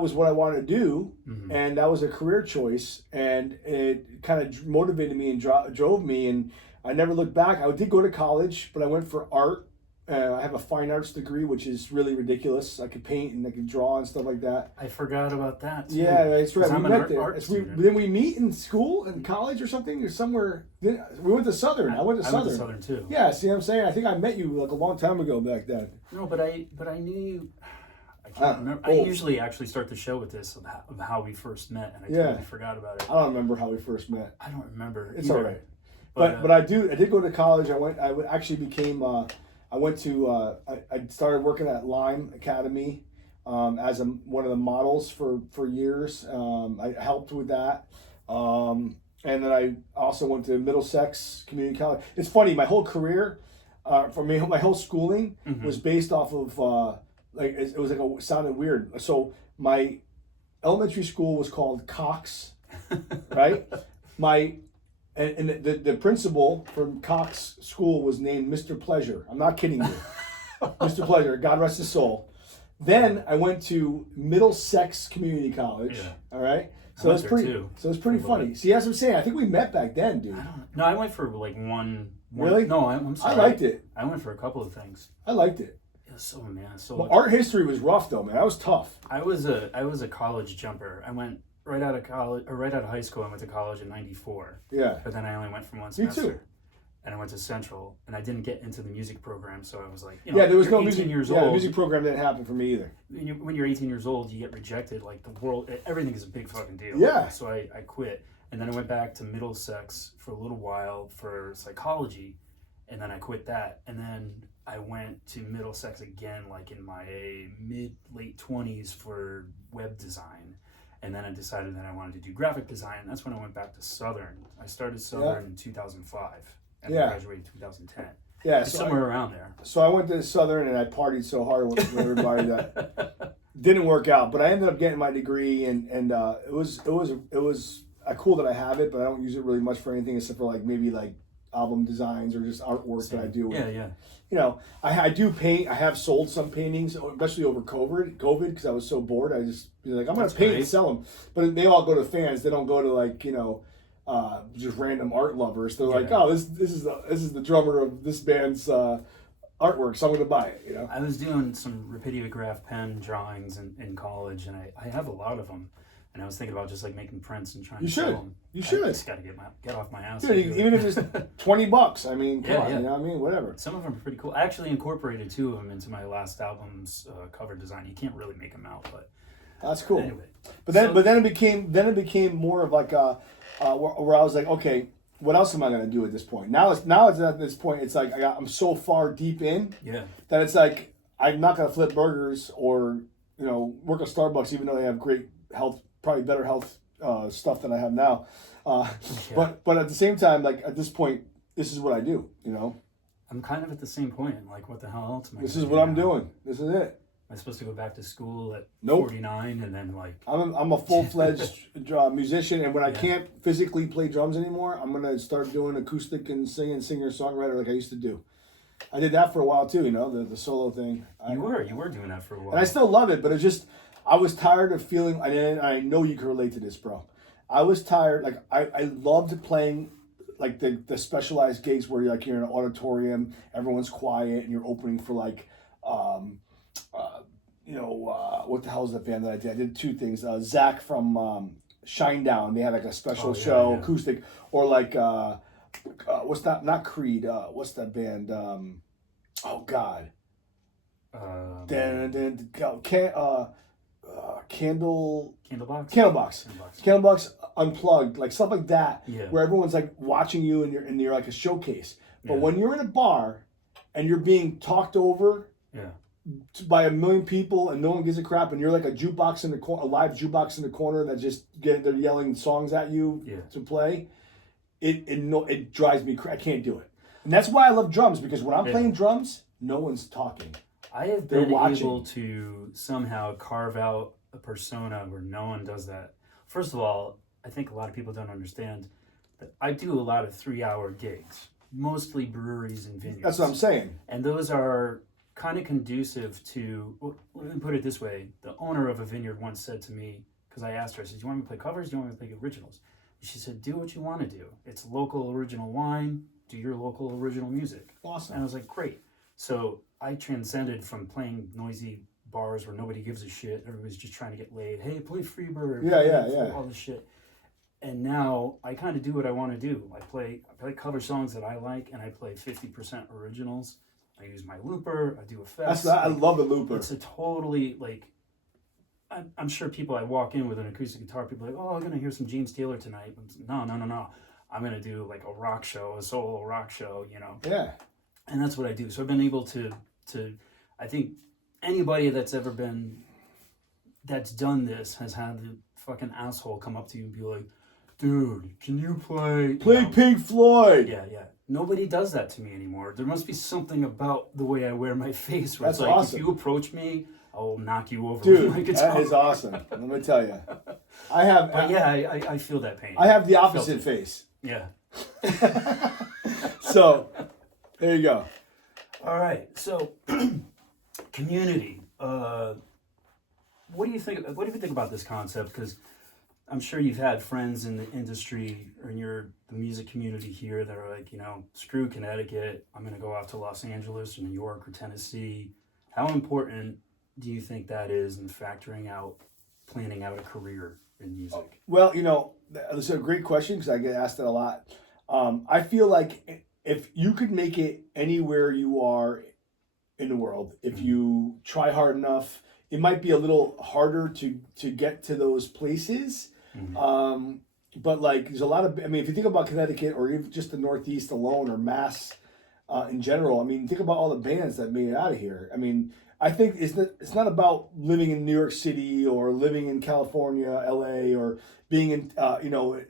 was what I wanted to do, and that was a career choice, and it kind of motivated me and drove me, and I never looked back. I did go to college, but I went for art. I have a fine arts degree, which is really ridiculous. I could paint and I could draw and stuff like that. I forgot about that too. Yeah, that's right. We I'm met an there. art student. Didn't we meet in school, in college or something, or somewhere? We went to Southern. I went to Southern. I went to Southern too. Yeah, see what I'm saying? I think I met you like a long time ago back then. No, but I knew. I can't remember. I usually actually start the show with this of how we first met, and I totally forgot about it. I don't remember how we first met. I don't remember. It's all right. But I did go to college. I actually became. I started working at Lime Academy as one of the models for years. I helped with that. And then I also went to Middlesex Community College. It's funny, my whole career, for me, my whole schooling was based off of, it sounded weird. So my elementary school was called Cox, right? And the principal from Cox School was named Mr. Pleasure. I'm not kidding you. Mr. Pleasure, God rest his soul. Then I went to Middlesex Community College. Yeah. All right. So it's pretty funny. See, as I'm saying, I think we met back then, dude. No, I went for like one. Really? No, I'm sorry. I liked it. I went for a couple of things. I liked it. So art history was rough though, man. That was tough. I was a college jumper. I went right out of high school. I went to college in '94. Yeah. But then I only went for one semester. Me too. And I went to Central, and I didn't get into the music program, so I was like, there was no 18 music. Years old. The music program didn't happen for me either. When you're 18 years old, you get rejected. Like the world, everything is a big fucking deal. Yeah. So I quit, and then I went back to Middlesex for a little while for psychology, and then I quit that, and then I went to Middlesex again, like in my late 20s for web design. And then I decided that I wanted to do graphic design. And that's when I went back to Southern. I started Southern in 2005. And I graduated in 2010. Yeah, somewhere around there. So I went to Southern and I partied so hard with everybody that didn't work out. But I ended up getting my degree, and it was cool that I have it, but I don't use it really much for anything except for maybe album designs or just artwork that I do. Yeah. I do paint. I have sold some paintings, especially over COVID, because I was so bored. I just be like, I'm going to paint and sell them. But they all go to fans. They don't go to just random art lovers. They're like, oh, this is the drummer of this band's artwork, so I'm going to buy it. I was doing some rapidograph pen drawings in college, and I have a lot of them. And I was thinking about just making prints and trying to sell them. You should. I just got to get off my ass. Dude, even if it's $20, I mean, come on, you know what I mean? Whatever. Some of them are pretty cool. I actually incorporated 2 of them into my last album's cover design. You can't really make them out, but that's cool. Anyway, but then it became more of like where I was like, okay, what else am I going to do at this point? Now it's at this point. It's like I'm so far deep in that it's like I'm not going to flip burgers or work at Starbucks, even though they have great health. Probably better health stuff than I have now, but at the same time, at this point, this is what I do. I'm kind of at the same point. Like, what the hell else am I? This is what I'm doing. This is it. Am I supposed to go back to school at 49 and then I'm a full-fledged musician, and when I can't physically play drums anymore, I'm gonna start doing acoustic and singer-songwriter like I used to do. I did that for a while too. The solo thing. You were doing that for a while, and I still love it, but it's just. I was tired of feeling, and I know you can relate to this, bro. I was tired, I loved playing, the specialized gigs where you're in an auditorium, everyone's quiet, and you're opening for, what the hell is that band that I did? I did 2 things. Zach from Shinedown, they had, a special show, acoustic, or, what's that, not Creed, what's that band? Oh, God. Candlebox Unplugged, stuff like that, where everyone's watching you and you're like a showcase. But when you're in a bar and you're being talked over by a million people and no one gives a crap, and you're like a jukebox in the corner, a live jukebox in the corner that they're yelling songs at you to play, it drives me crazy. I can't do it, and that's why I love drums, because when I'm playing drums, no one's talking. I have They're been watching. able to somehow carve out a persona where no one does that. First of all, I think a lot of people don't understand that I do a lot of 3-hour gigs, mostly breweries and vineyards. That's what I'm saying. And those are kind of conducive to, well, let me put it this way. The owner of a vineyard once said to me, because I asked her, I said, do you want me to play covers? Do you want me to play originals? And she said, do what you want to do. It's local original wine. Do your local original music. Awesome. And I was like, great. So I transcended from playing noisy bars where nobody gives a shit. Everybody's just trying to get laid. Hey, play Freebird. Yeah. All this shit. And now I kind of do what I want to do. I play cover songs that I like, and I play 50% originals. I use my looper. I do effects. I love the looper. It's a totally, like, I'm sure people, I walk in with an acoustic guitar, people are like, oh, I'm going to hear some James Taylor tonight. No. I'm going to do like a rock show, a solo rock show, you know. Yeah. And that's what I do. So I've been able to I think anybody that's done this has had the fucking asshole come up to you and be like, dude, can you play Pink Floyd? Yeah. Nobody does that to me anymore. There must be something about the way I wear my face where That's it's like, awesome. if you approach me, I will knock you over Dude, with my guitar. that is awesome. Let me tell you. I feel that pain. I have the opposite face. Yeah. So, there you go. All right. So, community. What do you think about this concept? Because I'm sure you've had friends in the industry or in the music community here that are like, you know, screw Connecticut. I'm going to go out to Los Angeles or New York or Tennessee. How important do you think that is in planning out a career in music? Well, you know, that's a great question because I get asked that a lot. I feel like if you could make it anywhere you are in the world, if you try hard enough, it might be a little harder to get to those places. But like, there's a lot of, I mean, if you think about Connecticut or even just the Northeast alone or Mass in general, I mean, think about all the bands that made it out of here. I mean, I think it's not about living in New York City or living in California, LA, or being in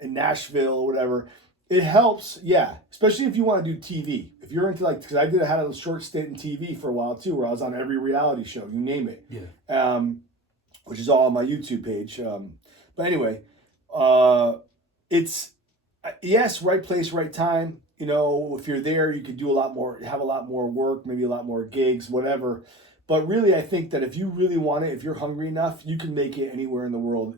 in Nashville or whatever. It helps, yeah, especially if you want to do TV. If you're into because I had a short stint in TV for a while too, where I was on every reality show, you name it. Yeah. Which is all on my YouTube page. But anyway, it's yes, right place, right time. You know, if you're there, you could do a lot more, have a lot more work, maybe a lot more gigs, whatever. But really, I think that if you really want it, if you're hungry enough, you can make it anywhere in the world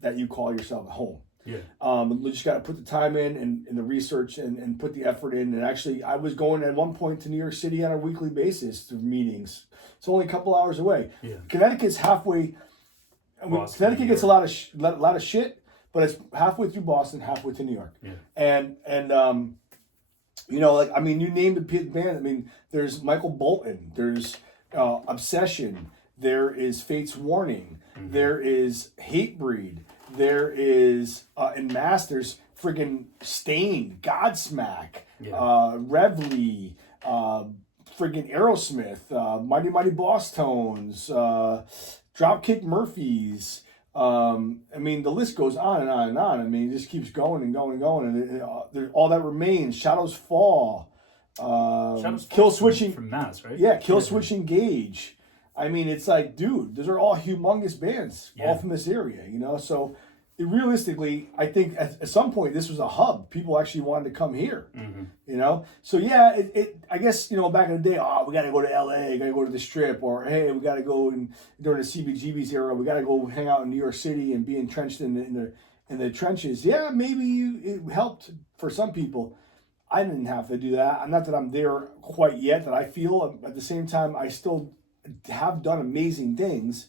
that you call yourself home. Yeah. You just got to put the time in and the research and put the effort in. And actually, I was going at one point to New York City on a weekly basis to meetings. It's only a couple hours away. Yeah. Connecticut's halfway. Connecticut gets a lot of shit, but it's halfway through Boston, halfway to New York. Yeah. And you know, like, I mean, you named the band. I mean, there's Michael Bolton. There's Obsession. There is Fate's Warning. There is Hatebreed. There is in Mass. There's friggin' Stain, Godsmack, Revly, friggin' Aerosmith, Mighty Mighty Boss Tones, Dropkick Murphys. I mean, the list goes on and on and on. I mean, it just keeps going and going and going. And there's All That Remains, Shadows Fall, Kill Switching from Mass, right? Yeah, Kill Switch Engage. I mean, it's like, dude, those are all humongous bands, all from this area, you know? So, realistically, I think at some point this was a hub. People actually wanted to come here, you know? So, yeah, I guess, you know, back in the day, we got to go to LA, got to go to the Strip, or, hey, we got to go, and during the CBGB's era, we got to go hang out in New York City and be entrenched in the trenches. Yeah, maybe it helped for some people. I didn't have to do that. Not that I'm there quite yet, that I feel. At the same time, I still have done amazing things,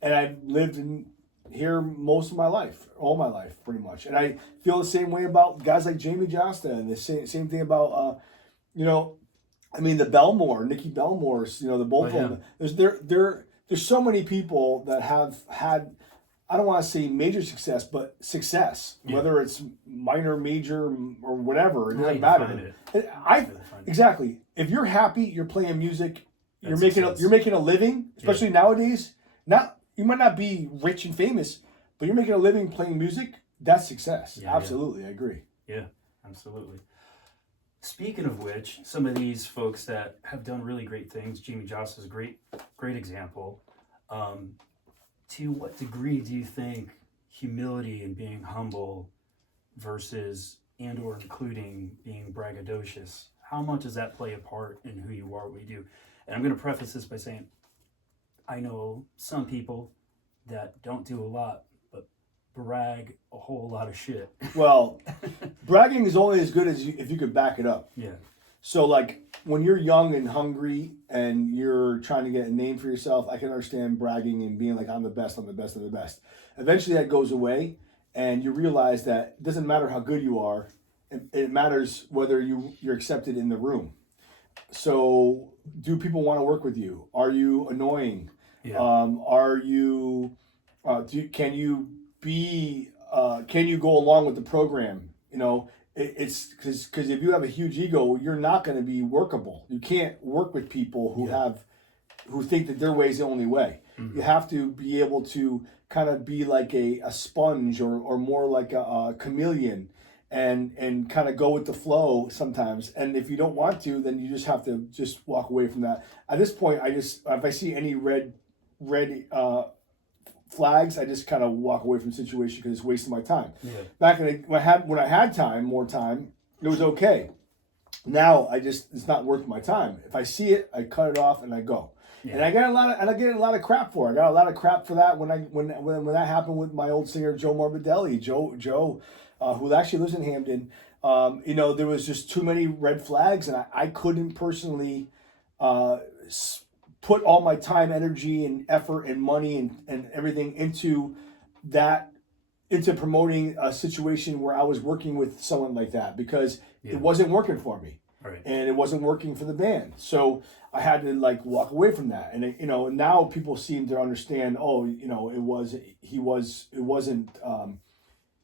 and I've lived in here most of my life, all my life, pretty much. And I feel the same way about guys like Jamie Johnston, and the same thing about, you know, I mean, the Belmore, Nikki Belmore's, you know, the both of them. There's so many people that have had, I don't want to say major success, but success, whether it's minor, major, or whatever, it doesn't matter. Exactly. If you're happy, you're playing music, you're making a living, especially nowadays. You might not be rich and famous, but you're making a living playing music. That's success. Absolutely, I agree. Yeah, absolutely. Speaking of which, some of these folks that have done really great things, Jamie Joss is a great example. To what degree do you think humility and being humble versus and or including being braggadocious, how much does that play a part in who you are, what you do? And I'm going to preface this by saying, I know some people that don't do a lot, but brag a whole lot of shit. Well, bragging is only as good as if you can back it up. Yeah. So, like, when you're young and hungry and you're trying to get a name for yourself, I can understand bragging and being like, I'm the best, I'm the best, I'm the best. Eventually that goes away, and you realize that it doesn't matter how good you are. It matters whether you're accepted in the room. So, do people want to work with you? Are you annoying? Yeah. Are you? Can you be? Can you go along with the program? You know, it's because if you have a huge ego, you're not going to be workable. You can't work with people who think that their way is the only way. Mm-hmm. You have to be able to kind of be like a sponge or more like a chameleon. And kind of go with the flow sometimes. And if you don't want to, then you just have to just walk away from that. At this point, if I see any red flags, I just kind of walk away from the situation because it's wasting my time. Yeah. Back when I had more time, it was okay. Now it's not worth my time. If I see it, I cut it off and I go. Yeah. And I get a lot of crap for it. I got a lot of crap for that when that happened with my old singer Joe Morbidelli. Joe. Who actually lives in Hamden, there was just too many red flags, and I couldn't personally put all my time, energy, and effort, and money, and everything into promoting a situation where I was working with someone like that because it wasn't working for me, right. And it wasn't working for the band. So I had to walk away from that, and now people seem to understand. Oh,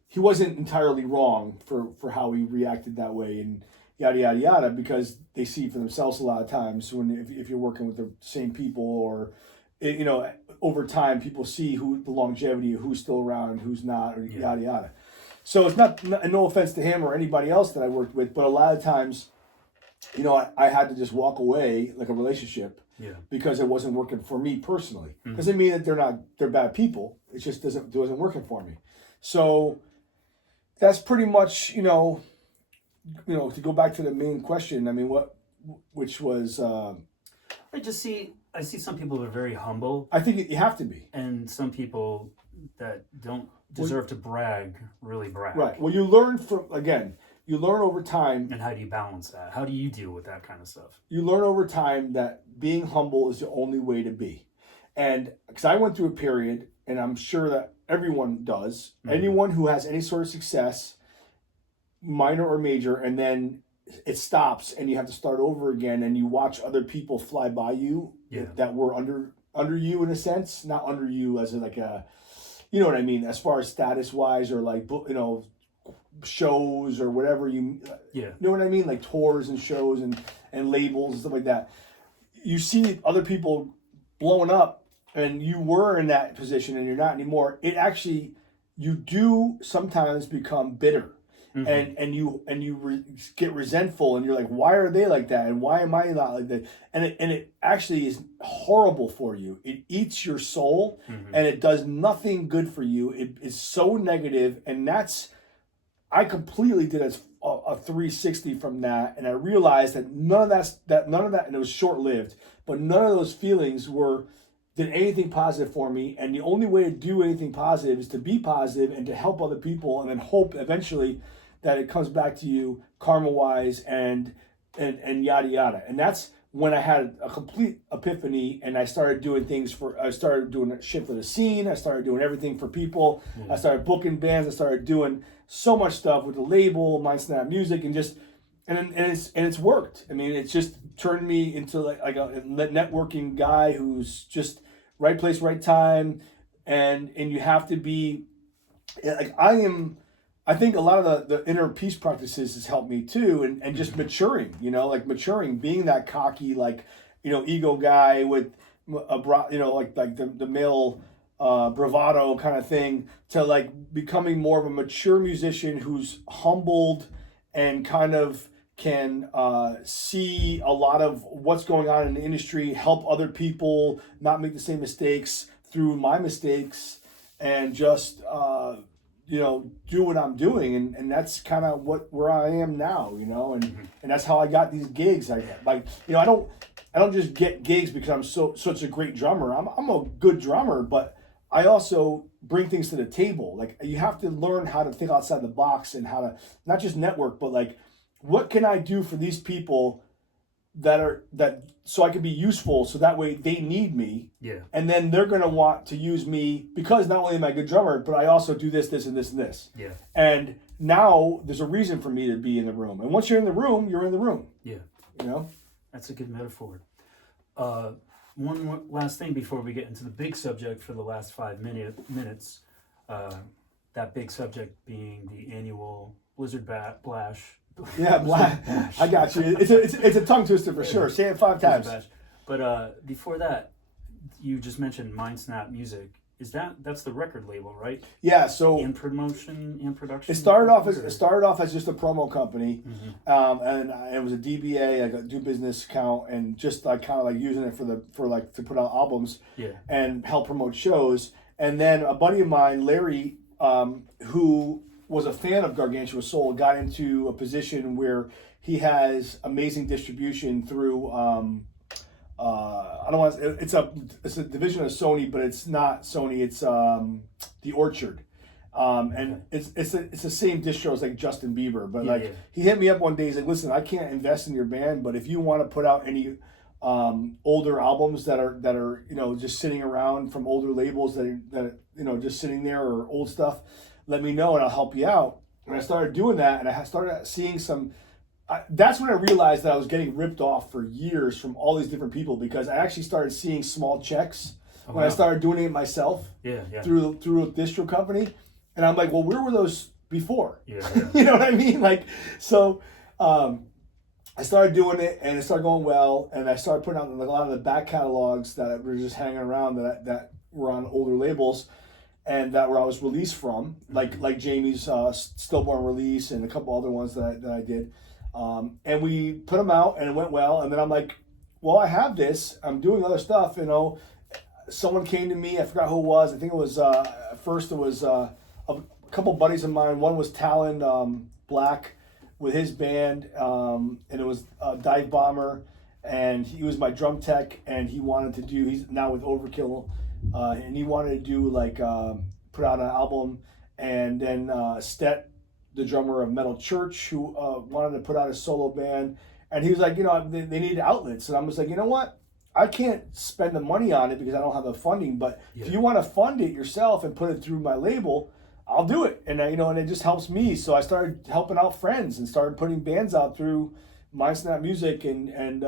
he wasn't entirely wrong for how he reacted that way and yada, yada, yada, because they see for themselves a lot of times if you're working with the same people or, over time, people see the longevity of who's still around, who's not, or yada, yada. So it's no offense to him or anybody else that I worked with, but a lot of times, I had to just walk away like a relationship because it wasn't working for me personally. Mm-hmm. Doesn't mean that they're bad people. It just wasn't working for me. So that's pretty much, to go back to the main question. I mean, which was. I see some people that are very humble. I think you have to be. And some people that don't deserve to brag, really brag. Right. Well, you learn over time. And how do you balance that? How do you deal with that kind of stuff? You learn over time that being humble is the only way to be. And because I went through a period, and I'm sure that everyone does. Mm-hmm. Anyone who has any sort of success, minor or major, and then it stops and you have to start over again, and you watch other people fly by you that were under you in a sense, not under you as you know what I mean, as far as status wise or shows or whatever you know what I mean, like tours and shows and labels and stuff like that. You see other people blowing up. And you were in that position and you're not anymore. It actually, you do sometimes become bitter. Mm-hmm. and you get resentful and you're like, why are they like that? And why am I not like that? And it actually is horrible for you. It eats your soul. Mm-hmm. And it does nothing good for you. It is so negative. And I completely did a 360 from that. And I realized that none of that, and it was short lived, but none of those feelings did anything positive for me. And the only way to do anything positive is to be positive and to help other people and then hope eventually that it comes back to you karma-wise and yada, yada. And that's when I had a complete epiphany and I started doing shit for the scene. I started doing everything for people. Mm. I started booking bands. I started doing so much stuff with the label, Mindsnap Music, and it's worked. I mean, it's just turned me into like a networking guy who's just right place, right time, and you have to be like I think a lot of the inner peace practices has helped me too, and just maturing, being that cocky, ego guy with the male bravado kind of thing to becoming more of a mature musician who's humbled and kind of can see a lot of what's going on in the industry, help other people not make the same mistakes through my mistakes, and just do what I'm doing, and that's kind of where I am now, and that's how I got these gigs. I don't just get gigs because I'm such a great drummer. I'm a good drummer, but I also bring things to the table. Like, you have to learn how to think outside the box and how to not just network, but like, what can I do for these people so I can be useful, so that way they need me. Yeah. And then they're going to want to use me because not only am I a good drummer, but I also do this, this, and this, and this. Yeah. And now there's a reason for me to be in the room. And once you're in the room, you're in the room. Yeah. That's a good metaphor. One more last thing before we get into the big subject for the last 5 minutes. That big subject being the annual Blizzard Blash. Yeah, Blash. I got you. It's a tongue twister for sure. Say it 5 times. But before that, you just mentioned Mind Snap Music. That's the record label, right? Yeah. So in promotion, in production. It started off as just a promo company, and it was a DBA, like a do business account, and just like kind of like using it to put out albums, and help promote shows. And then a buddy of mine, Larry, who was a fan of Gargantua Soul, got into a position where he has amazing distribution through. It's a division of Sony, but it's not Sony. It's the Orchard, and it's the same distro as like Justin Bieber. But he hit me up one day. He's like, "Listen, I can't invest in your band, but if you want to put out any older albums that are just sitting around from older labels that just sitting there, or old stuff, let me know and I'll help you out." And I started doing that, and I started seeing some. That's when I realized that I was getting ripped off for years from all these different people, because I actually started seeing small checks when I started doing it myself through a distro company. And I'm like, well, where were those before? Yeah. You know what I mean? Like, so I started doing it, and it started going well, and I started putting out like a lot of the back catalogs that were just hanging around that were on older labels, and that where I was released from, like Jamie's Stillborn release and a couple other ones that I did. And we put them out, and it went well. And then I'm like, well, I have this. I'm doing other stuff. Someone came to me. I forgot who it was. I think it was first. It was a couple buddies of mine. One was Talon Black with his band, and it was Dive Bomber, and he was my drum tech. And he wanted to do. He's now with Overkill, and he wanted to do put out an album. And then Stet, the drummer of Metal Church, who wanted to put out a solo band, and he was like, they needed outlets, and I was like, you know what, I can't spend the money on it because I don't have the funding, but if you want to fund it yourself and put it through my label, I'll do it. And and it just helps me. So I started helping out friends and started putting bands out through Mind Snap Music, and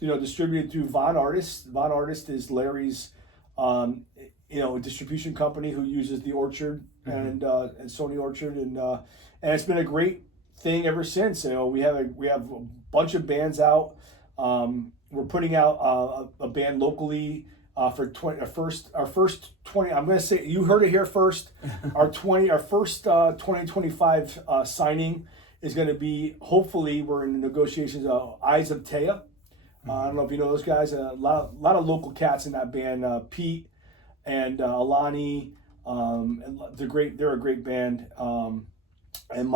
distributed through Von Artist. Von Artist is Larry's distribution company who uses the Orchard and Sony Orchard, and it's been a great thing ever since. We have a bunch of bands out. We're putting out a band locally for our first 20. I'm going to say, you heard it here first. Our first 2025 signing is going to be, hopefully we're in the negotiations of Eyes of Taya. I don't know if you know those guys. A lot of local cats in that band. Pete and Alani, and they're a great band. And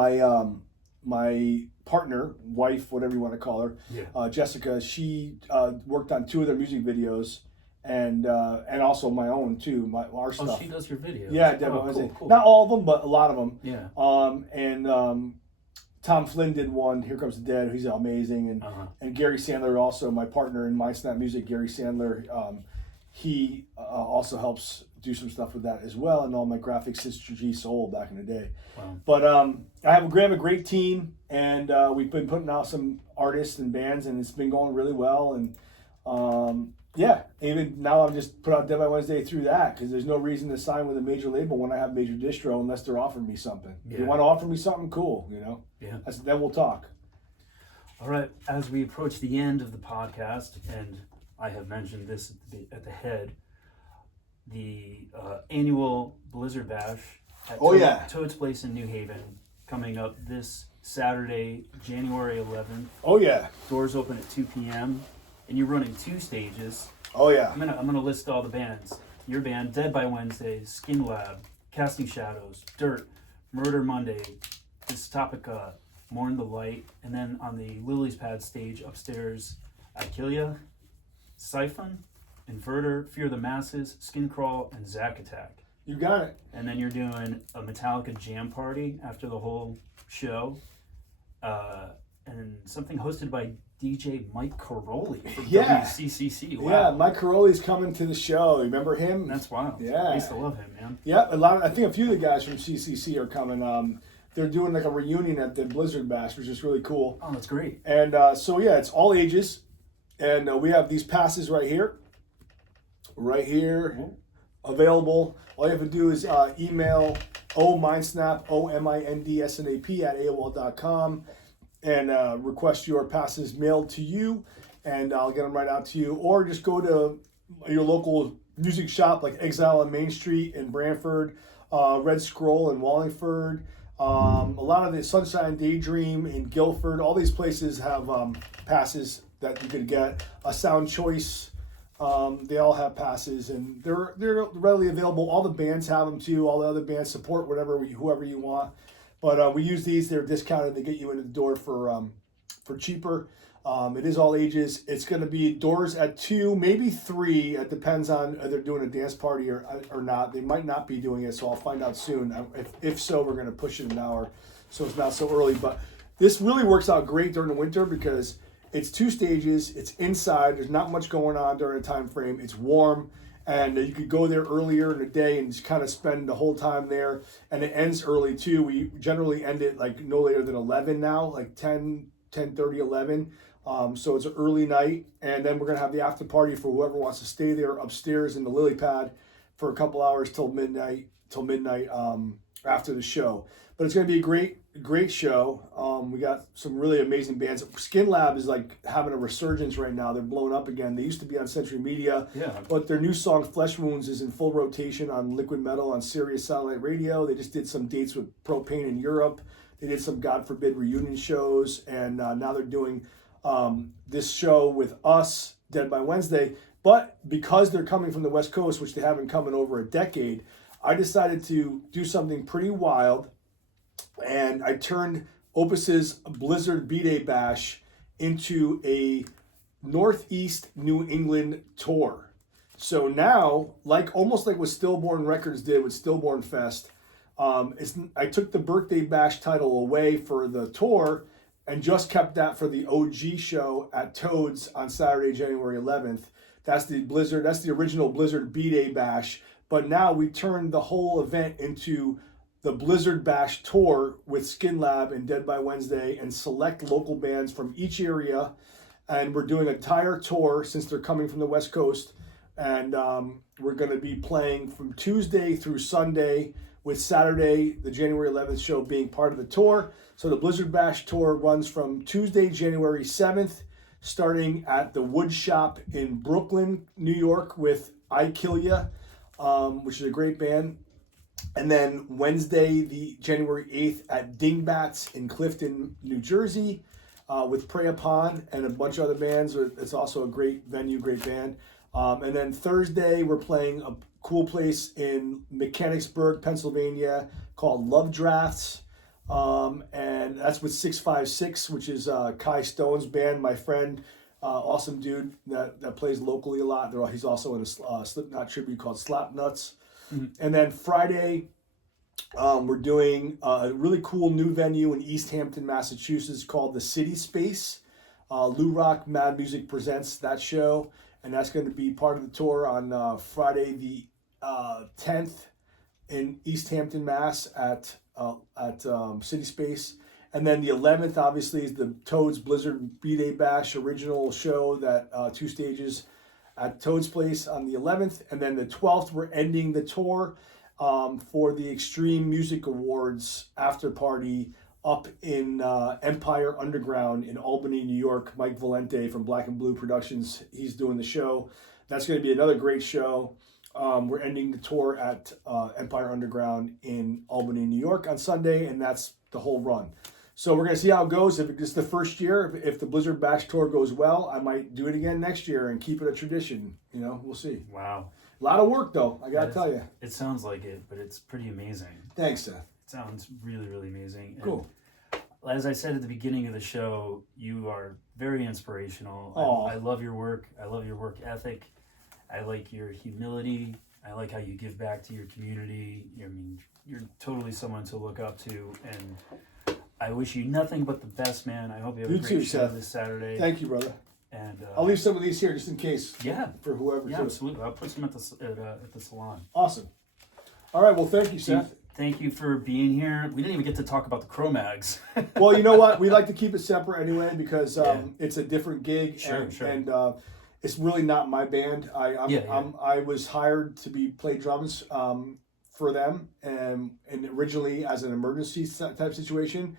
my partner, wife, whatever you want to call her, Jessica, she worked on 2 of their music videos, and also my own too, our stuff. Oh, she does your videos. Yeah, definitely. Cool. Not all of them, but a lot of them. Yeah. And Tom Flynn did one, Here Comes the Dead. He's amazing, and Gary Sandler, also my partner in Mind Snap Music. Gary Sandler, he also helps do some stuff with that as well, and all my graphics, Sister G Soul back in the day. Wow. But I have a great team, and we've been putting out some artists and bands, and it's been going really well. And even now I'm just put out Dead by Wednesday through that, because there's no reason to sign with a major label when I have major distro unless they're offering me something. If you want to offer me something, cool, Yeah. Then we'll talk. All right, as we approach the end of the podcast, and I have mentioned this at the head, the annual Blizzard Bash at Toad's Place in New Haven, coming up this Saturday, January 11th. Oh yeah. Doors open at 2 p.m. and you're running 2 stages. Oh yeah. I'm gonna list all the bands. Your band, Dead by Wednesday, Skin Lab, Casting Shadows, Dirt, Murder Monday, Dystopica, Mourn the Light, and then on the Lily's Pad stage upstairs, Achillia, Siphon, Inverter, Fear the Masses, Skin Crawl, and Zack Attack. You got it. And then you're doing a Metallica jam party after the whole show, and something hosted by DJ Mike Caroli from WCCC. Wow. Yeah, Mike Caroli's coming to the show. Remember him? That's wild. Yeah. I used to love him, man. Yeah, I think a few of the guys from CCC are coming. They're doing like a reunion at the Blizzard Bash, which is really cool. Oh, that's great. And so yeah, it's all ages, and we have these passes right here, available. All you have to do is email omindsnap, OMINDSNAP at AOL.com, and request your passes mailed to you, and I'll get them right out to you. Or just go to your local music shop like Exile on Main Street in Brantford, Red Scroll in Wallingford, a lot of the Sunshine Daydream in Guilford. All these places have passes that you could get. A Sound Choice. They all have passes, and they're readily available. All the bands have them too. All the other bands support whoever you want. But we use these. They're discounted. They get you into the door for cheaper. It is all ages. It's going to be doors at 2, maybe 3. It depends on if they're doing a dance party or not. They might not be doing it, so I'll find out soon. If so, we're going to push it an hour, so it's not so early. But this really works out great during the winter because it's 2 stages. It's inside. There's not much going on during a time frame. It's warm, and you could go there earlier in the day and just kind of spend the whole time there. And it ends early too. We generally end it like no later than 11 now, like 10:30, 11. So it's an early night, and then we're gonna have the after party for whoever wants to stay there upstairs in the lily pad for a couple hours till midnight after the show. But it's gonna be a great show. We got some really amazing bands. Skin Lab is like having a resurgence right now. They're blowing up again. They used to be on Century Media, but their new song Flesh Wounds is in full rotation on Liquid Metal on Sirius Satellite Radio. They just did some dates with Propane in Europe. They did some God Forbid reunion shows, and now they're doing this show with us, Dead by Wednesday. But because they're coming from the West Coast, which they haven't come in over a decade, I decided to do something pretty wild, and I turned Opus's Blizzard B-Day Bash into a Northeast New England tour. So now, almost like what Stillborn Records did with Stillborn Fest, I took the Birthday Bash title away for the tour and just kept that for the OG show at Toads on Saturday, January 11th. That's the original Blizzard B-Day Bash. But now we turned the whole event into the Blizzard Bash tour with Skin Lab and Dead by Wednesday and select local bands from each area. And we're doing an entire tour since they're coming from the West Coast. And we're going to be playing from Tuesday through Sunday, with Saturday, the January 11th show, being part of the tour. So the Blizzard Bash tour runs from Tuesday, January 7th, starting at the Wood Shop in Brooklyn, New York, with I Kill Ya, which is a great band. And then Wednesday, the January 8th, at Dingbats in Clifton, New Jersey, with Prey Upon and a bunch of other bands. It's also a great venue, great band. And then Thursday, we're playing a cool place in Mechanicsburg, Pennsylvania, called Love Drafts. And that's with 656, which is Kai Stone's band, my friend, awesome dude that plays locally a lot. He's also in a Slipknot tribute called Slap Nuts. Mm-hmm. And then Friday, we're doing a really cool new venue in East Hampton, Massachusetts called the City Space. Lou Rock Mad Music presents that show, and that's going to be part of the tour on Friday the 10th in East Hampton, Mass at City Space. And then the 11th, obviously, is the Toads Blizzard B-Day Bash original show, that 2 stages at Toad's Place on the 11th. And then the 12th, we're ending the tour for the Extreme Music Awards after party up in Empire Underground in Albany, New York. Mike Valente from Black and Blue Productions, he's doing the show. That's going to be another great show. We're ending the tour at Empire Underground in Albany, New York on Sunday, and that's the whole run. So we're gonna see how it goes. If it's the first year, if the Blizzard Bash tour goes well, I might do it again next year and keep it a tradition. You know, we'll see. Wow. A lot of work though, I gotta tell you. It sounds like it, but it's pretty amazing. Thanks, Seth. It sounds really, really amazing. Cool. And as I said at the beginning of the show, you are very inspirational. I love your work. I love your work ethic. I like your humility. I like how you give back to your community. I mean, you're totally someone to look up to, and I wish you nothing but the best, man. I hope you have a great show this Saturday. Thank you, brother. And I'll leave some of these here just in case. Yeah. For whoever. Yeah, absolutely. I'll put some at the salon. Awesome. All right. Well, thank you, Seth. Thank you for being here. We didn't even get to talk about the Cro-Mags. Well, you know what? We like to keep it separate anyway because it's a different gig. Sure. And it's really not my band. I was hired to play drums for them and originally as an emergency type situation.